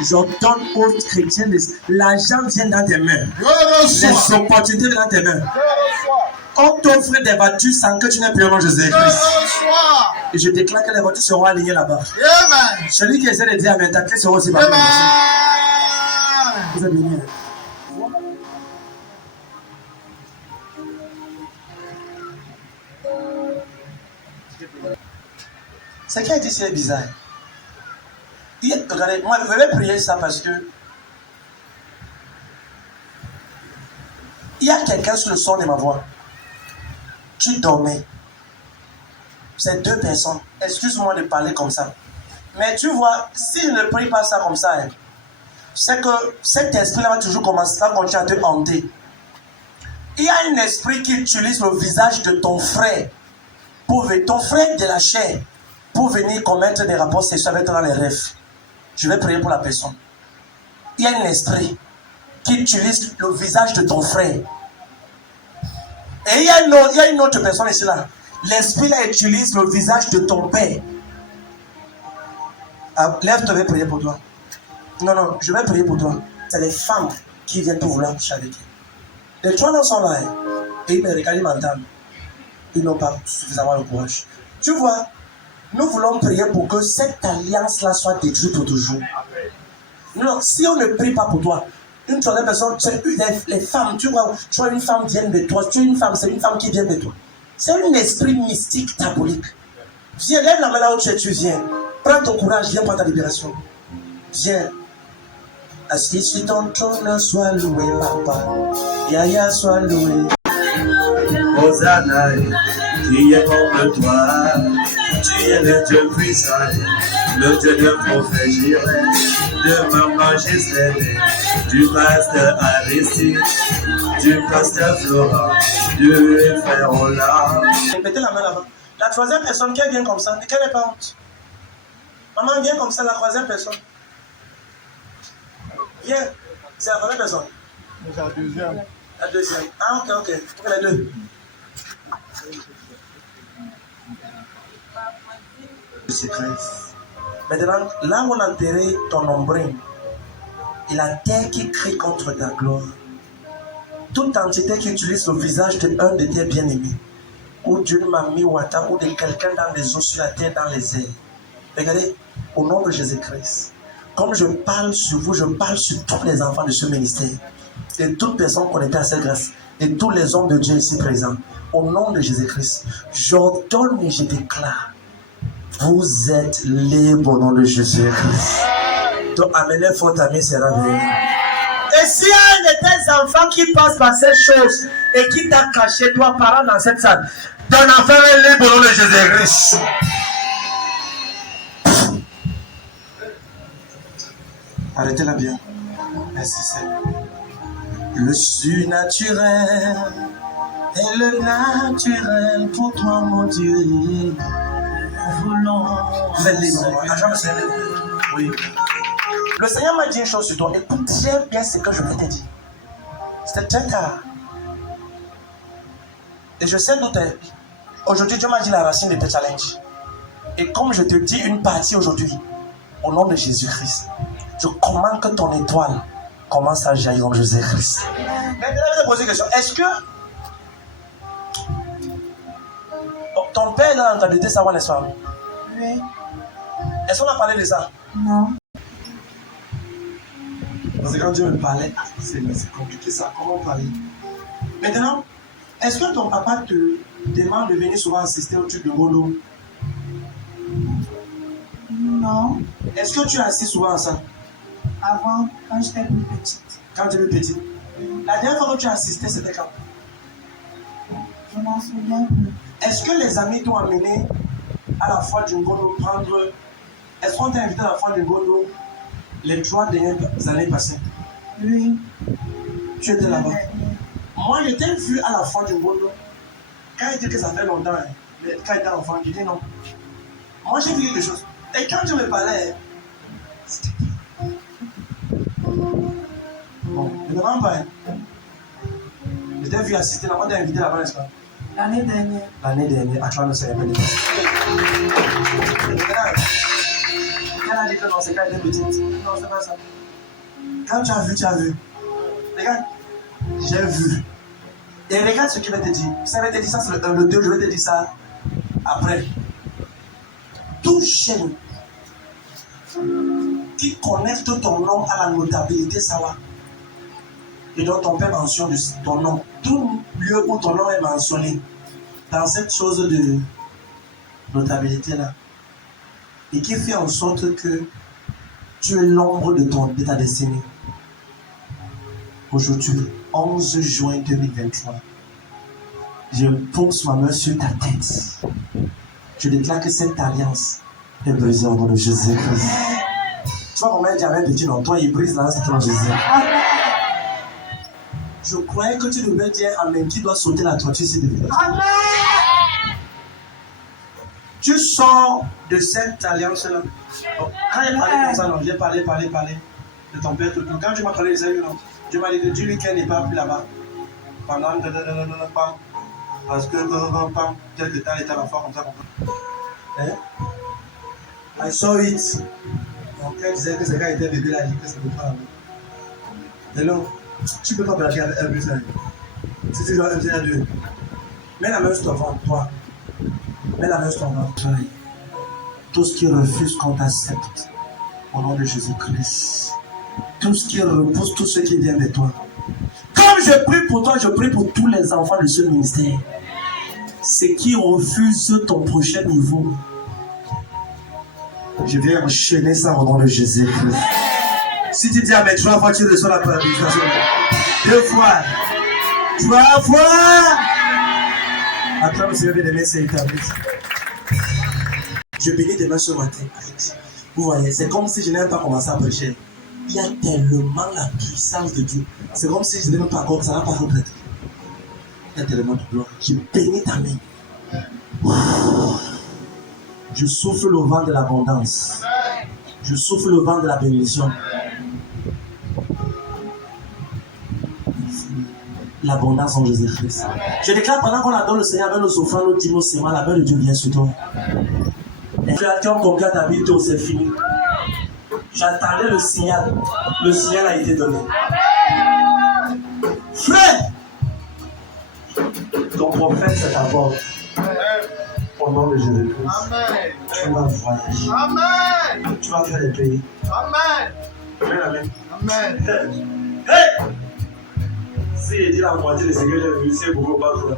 J'ordonne aux chrétiens, l'argent vient dans tes mains. Les opportunités viennent dans tes mains. On t'offre des voitures sans que tu n'aies plus au nom de Jésus-Christ. Et je déclare que les voitures seront alignées là-bas. Celui qui essaie de dire amen, ta clé sera aussi par vous êtes bénis. Ce qui a dit, c'est bizarre. Regardez, moi, je vais prier ça parce que il y a quelqu'un sur le son de ma voix. Tu dormais. C'est 2 personnes. Excuse-moi de parler comme ça. Mais tu vois, si je ne prie pas ça comme ça, hein, c'est que cet esprit-là va toujours commencer à continuer à te hanter. Il y a un esprit qui utilise le visage de ton frère, ton frère de la chair, pour venir commettre des rapports sexuels avec toi dans les rêves. Je vais prier pour la personne. Il y a un esprit qui utilise le visage de ton frère. Et il y a une autre personne ici là. L'esprit là utilise le visage de ton père. Ah, lève-toi, je vais prier pour toi. Non, je vais prier pour toi. C'est les femmes qui viennent pour vouloir coucher avec elle. Les 3 noms sont là. Hein. Et ils me regardent, ils m'entendent. Ils n'ont pas suffisamment le courage. Tu vois, nous voulons prier pour que cette alliance-là soit détruite pour toujours. Non, si on ne prie pas pour toi, Une troisième personne, les femmes, tu vois une femme vient de toi, tu es une femme, c'est une femme qui vient de toi. C'est un esprit mystique diabolique. Viens, lève la main là où tu es, tu viens. Prends ton courage, viens prendre ta libération. Viens. Assis sur ton trône, sois loué, papa. Yaya, sois loué. Hosanna, qui est comme toi. Tu es le Dieu puissant, le Dieu de prophète Jireh, de maman Gisèle, du pasteur Aristide, du pasteur Florent, du frère Roland. Mettez la main là-bas. La troisième personne qui vient comme ça, qu'elle n'est pas honte. Maman vient comme ça, la troisième personne. Viens, c'est la troisième personne. C'est la deuxième. La deuxième. Ah, ok. Pour les deux. Maintenant, là où on a enterré ton nombril, et la terre qui crie contre ta gloire, toute entité qui utilise le visage d'un de tes bien-aimés, ou d'une mamie ou de quelqu'un dans les eaux, sur la terre, dans les airs. Regardez, au nom de Jésus-Christ, comme je parle sur vous, je parle sur tous les enfants de ce ministère, et toutes personnes connectées à cette grâce, et tous les hommes de Dieu ici présents. Au nom de Jésus-Christ, j'ordonne et je déclare, vous êtes libres au nom de Jésus-Christ. Donc, amenez votre ami sera venu. Et s'il y a un de tes enfants qui passe par cette chose et qui t'a caché, toi, parent, dans cette salle, ton enfant est libre au nom de Jésus-Christ. Arrêtez-la bien. Merci, Seigneur. Le surnaturel et le naturel pour toi, mon Dieu. Nous voulons. Faites libre. Oui. Le Seigneur m'a dit une chose sur toi. Écoute très bien ce que je vais te dire. C'était très tard. Et je sais d'où tu es. Aujourd'hui, Dieu m'a dit la racine de tes challenges. Et comme je te dis une partie aujourd'hui, au nom de Jésus-Christ, je commande que ton étoile commence à jaillir en Jésus-Christ. Maintenant, je vais te poser une question. Est-ce que ton père est dans la rentabilité, ça va, n'est-ce pas? Oui. Est-ce qu'on a parlé de ça? Non. Parce que quand Dieu me parlait, c'est compliqué ça, comment parler? Maintenant, est-ce que ton papa te demande de venir souvent assister au truc de Golo? Non. Est-ce que tu assistes souvent à ça? Avant, quand j'étais plus petite. Quand tu étais petite? La dernière fois que tu as assisté, c'était quand? Je m'en souviens plus. Est-ce que les amis t'ont amené à la foi du Golo prendre... Est-ce qu'on t'a invité à la foi du Golo les 3 dernières années passées? Oui. Tu étais là-bas. Moi, je t'ai vu à la foi du Golo. Quand il dit que ça fait longtemps, quand il était enfant, je dis non. Moi, j'ai vu quelque chose. Et quand tu me parlais, c'était... Bon, je ne demande pas. Je t'ai vu assister là-bas, on t'a invité là-bas, n'est-ce pas? L'année dernière. L'année dernière, à toi, ne sais pas. Quand elle a dit que non, c'est quand elle était petite. Non, c'est pas ça. Quand tu as vu, tu as vu. Regarde, j'ai vu. Et regarde ce qu'il va te dire. Ça va te dire ça, c'est le 1, le 2, je vais te dire ça après. Tout jeune qui connecte ton nom à la notabilité, ça va. Et donc ton père mentionne ton nom. Tout lieu où ton nom est mentionné dans cette chose de notabilité là. Et qui fait en sorte que tu es l'ombre de ta destinée. Aujourd'hui, 11 juin 2023, je pose ma main sur ta tête. Je déclare que cette alliance est brisée au nom de Jésus-Christ. Tu vois comment il dit avec petit nom, toi il brise l'alliance au nom de Jésus. Je croyais que tu devais dire Amen, qui doit sauter la toiture ici de Amen. Tu sors de cette alliance-là. Bon, quand il parlait comme ça, non, j'ai parlé de ton père. Quand tu m'as parlé de ça, non, je m'as dit que Dieu lui qu'elle n'est pas plus là-bas. Pendant parce que quelque temps, il était à la fois comme ça. Hein? I saw it. Donc, elle disait que c'est quand il était bébé là, il dit que c'est le frère. Hello, tu ne peux pas blaguer avec un plus. Si tu dois un plus à deux. Mets la main sur ton ventre, toi. Mets la main sur ton ventre. Tout ce qui refuse qu'on t'accepte, au nom de Jésus-Christ. tout ce qui repousse tout ce qui vient de toi. Comme je prie pour toi, je prie pour tous les enfants de ce ministère. Ceux qui refusent ton prochain niveau, je vais enchaîner ça au nom de Jésus-Christ. Si tu dis Amen 3 fois, tu reçois la paralysation. 2 fois. 3 fois. Attends, le Seigneur bien-aimé, c'est établi. Je bénis tes mains ce matin. Vous voyez, c'est comme si je n'avais pas commencé à prêcher. Il y a tellement la puissance de Dieu. C'est comme si je n'avais même pas encore, ça n'a pas regretté. Il y a tellement de gloire. Je bénis ta main. Je souffle le vent de l'abondance. Je souffle le vent de la bénédiction. L'abondance en Jésus-Christ. Je déclare pendant qu'on adore le Seigneur avec nos offrandes, nos dîmes, nos serments, la main de Dieu vient sur toi. Et tu attends qu'on garde ta vie, c'est fini. J'attendais le signal. Le signal a été donné. Frère, ton prophète, c'est ta porte. Au nom de Jésus-Christ. Tu vas voyager. Amen. Tu vas faire des pays. Amen. Amen, amen. Amen. Hey! Si il dit la moitié de ce que j'ai vu, c'est beaucoup pas toi.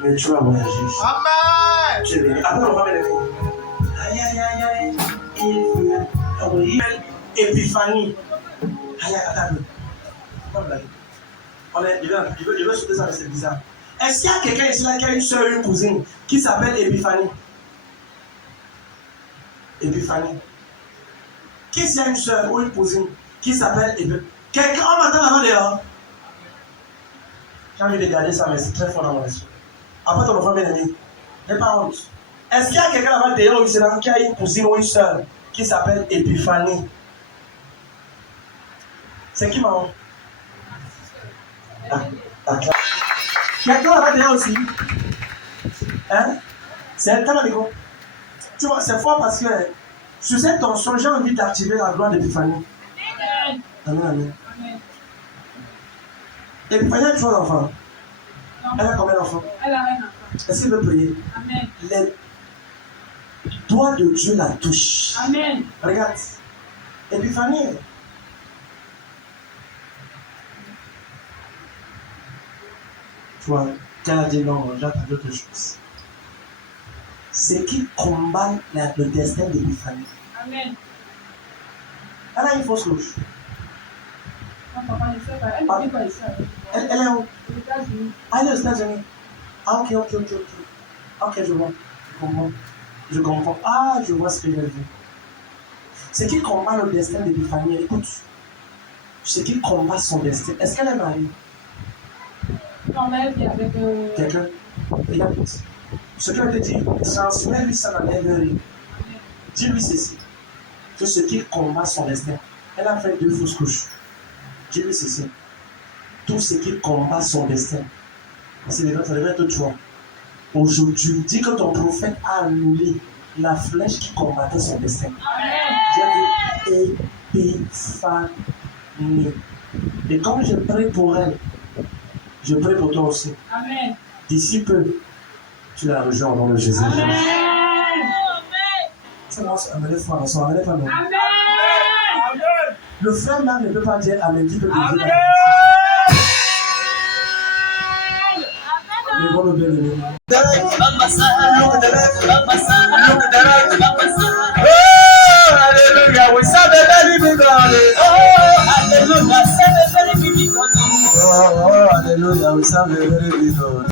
Mais tu vas voyager. Amen. Tu es béni. Après, on va mettre les mots. Aïe, aïe, aïe, aïe. Il veut. Épiphanie. Aïe, aïe, attends. Je veux sauter ça, mais c'est bizarre. Est-ce qu'il y a quelqu'un ici là qui a une soeur ou une cousine qui s'appelle Épiphanie? Épiphanie. Qui est-ce qui a une soeur ou une cousine qui s'appelle Épiphanie? Quelqu'un, on m'entend là-bas dehors? J'ai envie de garder ça, mais c'est très fort dans mon esprit. Après ton enfant bien-aimé, n'aie pas honte. Est-ce qu'il y a quelqu'un là-bas dehors qui a une cousine ou une soeur qui s'appelle Épiphanie? C'est qui, maman? Quelqu'un là-bas derrière aussi? Hein? C'est un temps, amigo. Tu vois, c'est fort parce que sur cette tension, j'ai envie d'activer la gloire d'Épiphanie. Amen, amen. Épiphanie a toujours d'enfants. Elle a combien d'enfants? Elle a un enfant. Est-ce qu'il veut prier? Amen. Les doigts de Dieu la touchent. Amen. Regarde. Épiphanie. Tu vois, quand elle a dit non, j'attends d'autres choses. C'est qui combat le destin d'Épiphanie. Amen. Elle a une fausse louche. Non, papa, je sais pas. Elle ne dit pas ici. Elle est où? Aux États-Unis. Ah, elle est aux États-Unis. Ah, ok. Ok, je vois. Je comprends. Ah, je vois ce que j'ai vu. C'est qui combat le destin d'Épiphanie. Écoute. C'est qui combat son destin. Est-ce qu'elle est mariée? Non, mais elle vit avec. Quelqu'un? Regarde. Ce que je te dis, transmets-lui ça dans l'aimerie. Dis-lui ceci. Que ce qui combat son destin. Elle a fait 2 fausses couches. Dis-lui ceci. Tout ce qui combat son destin. Ça devrait être toi. Aujourd'hui, dis que ton prophète a annulé la flèche qui combattait son destin. J'ai dit Épiphanie. Et comme je prie pour elle, je prie pour toi aussi. Amen. D'ici peu, tu la rejoins au nom de Jésus. Amen. C'est moi, amenez frère, amenez pas nous. Amen. Le frère là ne peut pas dire Amen, dit que Amen. Dieu le bon bien aimé. Hallelujah, we serve a very big God. Oh, hallelujah, we serve a very big God.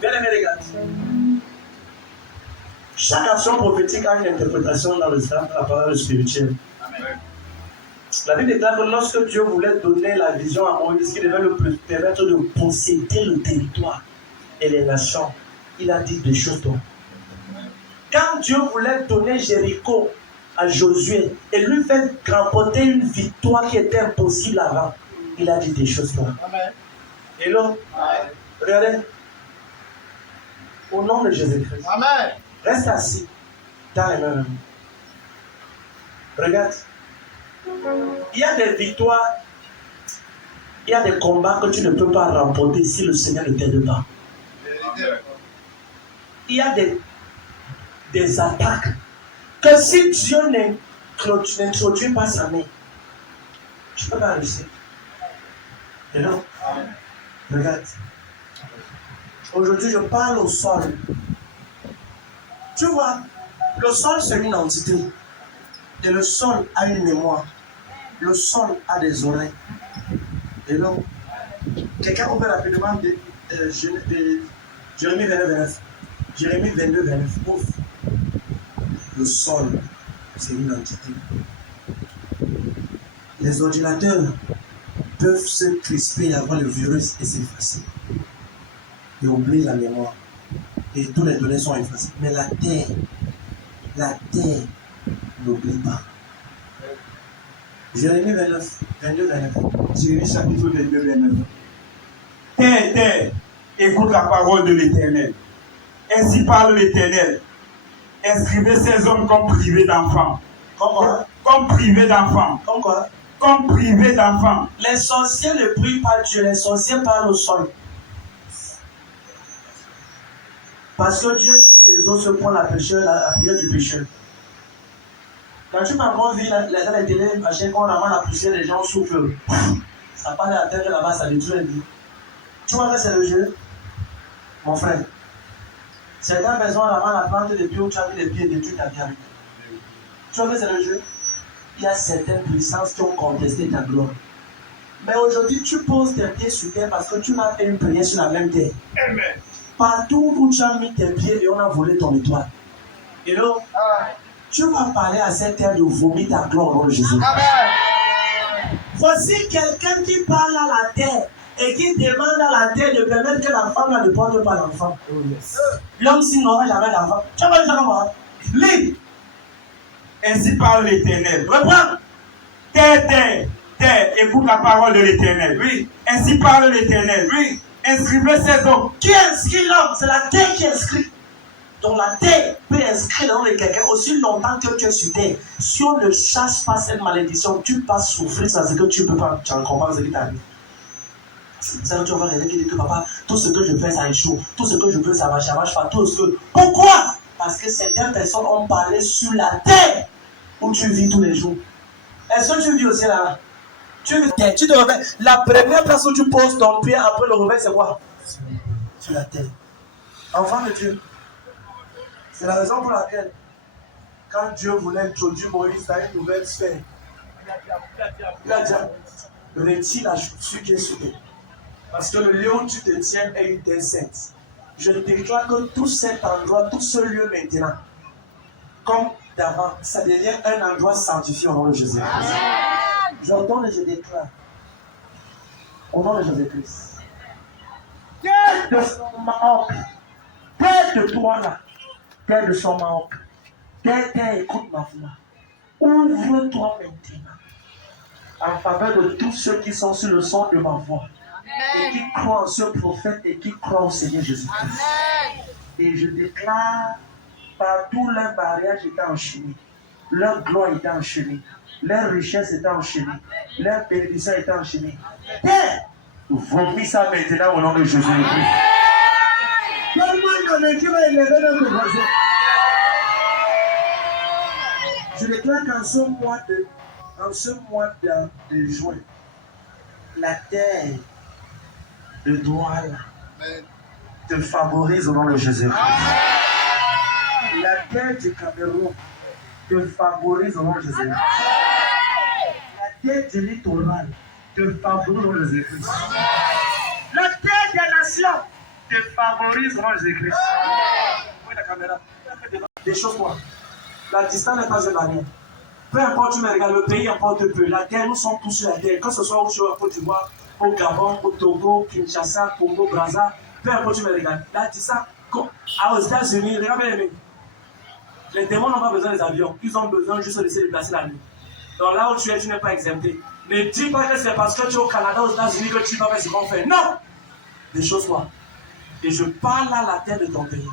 Bien aimé, regarde. Chaque action prophétique a une interprétation dans le sens de la parole spirituelle. La Bible déclare que lorsque Dieu voulait donner la vision à Moïse, qui devait lui permettre de posséder le territoire et les nations, il a dit des choses donc. Quand Dieu voulait donner Jéricho à Josué et lui faire remporter une victoire qui était impossible avant, il a dit des choses donc. Et là, regardez, au nom de Jésus-Christ, Amen. reste assis dans les mains. Regarde. Il y a des victoires, il y a des combats que tu ne peux pas remporter si le Seigneur ne t'aide pas. Il y a des attaques que si Dieu n'introduit pas sa main, Tu ne peux pas réussir. Et non. Regarde. Aujourd'hui, je parle au sol. Tu vois, le sol, c'est une entité. Et le sol a une mémoire. Le sol a des oreilles. Et donc, quelqu'un ouvre rapidement Jérémie 29, 29. Jérémie 22, 29. Ouf. Le sol, c'est une entité. Les ordinateurs peuvent se crisper avant le virus et s'effacer. Et oublier la mémoire. Et tous les données sont effacées. Mais la terre n'oublie pas. Jérémie 29, 22, 29. Jérémie chapitre 22, 29. Terre, terre, écoute la parole de l'Éternel. Ainsi parle l'Éternel. Inscrivez ces hommes comme privés d'enfants. Comment? Comme privés d'enfants. Comme quoi? Comme privés d'enfants. Les sorciers ne prient pas Dieu, les sorciers parlent au sol. Parce que Dieu dit que les autres se prennent la prière du pécheur. Quand tu m'as encore vu dans les télé, à chaque fois on amène la poussière, les gens souffrent. Ça parle à la tête là-bas, ça détruit la vie. Tu vois que c'est le jeu? Mon frère. Certaines personnes amènent la plante des pieds où tu as mis les pieds détruits ta vie avec. Tu vois que c'est le jeu? Il y a certaines puissances qui ont contesté ta gloire. Mais aujourd'hui, tu poses tes pieds sur terre parce que tu n'as fait une prière sur la même terre. Amen. Partout où tu as mis tes pieds et on a volé ton étoile. Et donc, tu vas parler à cette terre de vomir ta gloire au nom de Jésus. Amen. Voici quelqu'un qui parle à la terre et qui demande à la terre de permettre que la femme ne porte pas d'enfant. Oh yes. L'homme s'il n'aura jamais d'enfant. Tu vas dire comment? Lis. Ainsi parle l'Éternel. Reprends. Terre, terre, terre, écoute la parole de l'Éternel. Oui. Ainsi parle l'Éternel. Oui. Inscrivez ces hommes. Qui inscrit l'homme? C'est la terre qui inscrit. Donc la terre peut inscrire dans le quelqu'un aussi longtemps que tu es sur terre. Si on ne chasse pas cette malédiction, tu passes souffrir parce que tu ne peux pas. Tu en comprends ce qui t'arrive. C'est là que tu vas quelqu'un qui dit que papa, tout ce que je fais ça échoue. Tout ce que je veux ça marche pas. Tout ce que. Pourquoi? Parce que certaines personnes ont parlé sur la terre où tu vis tous les jours. Est-ce que tu vis aussi là? Tu te réveilles. La première place où tu poses ton pied après le réveil, c'est quoi? Sur la terre. Enfant de Dieu. C'est la raison pour laquelle, quand Dieu voulait introduire Moïse dans une nouvelle sphère, il a dit, retire la chaussure qui est sur terre. Parce que le lieu où tu te tiens est une terre sainte. Je déclare que tout cet endroit, tout ce lieu maintenant, comme d'avant, ça devient un endroit sanctifié au nom de Jésus. J'entends et je déclare, au nom de Jésus-Christ, Terre de son manque, terre de toi là, terre de son manque, terre, écoute ma voix, ouvre-toi maintenant en faveur de tous ceux qui sont sur le son de ma voix. Et qui croient en ce prophète et qui croient au Seigneur Jésus-Christ. Et je déclare, partout leur mariage était enchaîné, leur gloire était enchaînée, leur richesse était enchaînée, leur bénédiction était enchaînée. Vomis ça maintenant au nom de Jésus-Christ. Qui va élever notre voisin. Je déclare qu'en ce mois de juin, la terre de Douala te favorise au nom de Jésus. La terre du Cameroun te favorise au nom de Jésus. La terre du littoral te favorise au nom de Jésus. La terre des nations te favorise au nom de Jésus. Oui, la caméra. Des choses quoi. La distance n'est pas une barrière. Peu importe où tu me regardes, le pays importe peu. La terre, nous sommes tous sur la terre. Que ce soit au Côte d'Ivoire, au Gabon, au Togo, Kinshasa, Congo, Brazza, peu importe où tu me regardes. Là, tu sais, aux États-Unis, regarde bien les démons n'ont pas besoin des avions. Ils ont besoin juste de laisser déplacer la nuit. Donc là où tu es, tu n'es pas exempté. Ne dis pas que c'est parce que tu es au Canada, aux États-Unis que tu vas faire ce qu'on fait. Non! Des choses quoi. Et je parle à la terre de ton pays.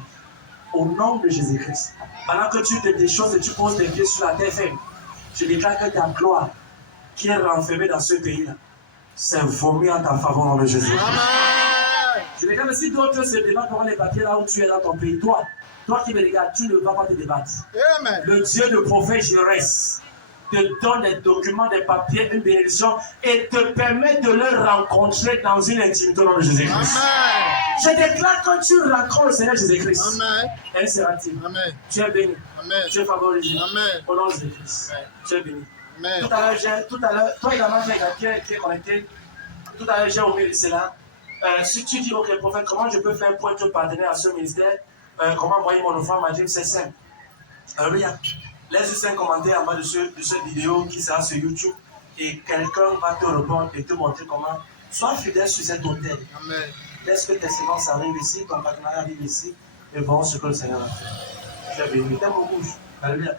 Au nom de Jésus-Christ. Pendant que tu te déchausses et tu poses tes pieds sur la terre ferme, je déclare que ta gloire qui est renfermée dans ce pays-là, c'est vomi en ta faveur au nom de Jésus. Je déclare que si d'autres se débattent pour les papiers là où tu es dans ton pays, toi qui me regardes, tu ne vas pas te débattre. Amen. Le Dieu de prophète Jérès te donne des documents, des papiers, une bénédiction et te permet de le rencontrer dans une intimité au nom de Jésus-Christ. Je déclare quand tu rencontres le Seigneur Jésus-Christ, elle sera intime. Tu es béni. Tu es favorisé. Au nom de Jésus-Christ. Tu es béni. Tout à l'heure, toi également, qui est connecté, tout à l'heure, j'ai oublié cela. Si tu dis, ok, prophète, comment je peux faire pour être partenaire à ce ministère, comment envoyer mon offrande, m'a dit, c'est simple. Alléluia. Laisse juste un commentaire en bas de cette vidéo qui sera sur YouTube et quelqu'un va te répondre et te montrer comment. Sois fidèle sur cet hôtel. Laisse que tes séquences arrivent ici, ton partenariat arrive ici et voir ce que le Seigneur a fait. Je vais béni. T'aimes beaucoup. Alléluia.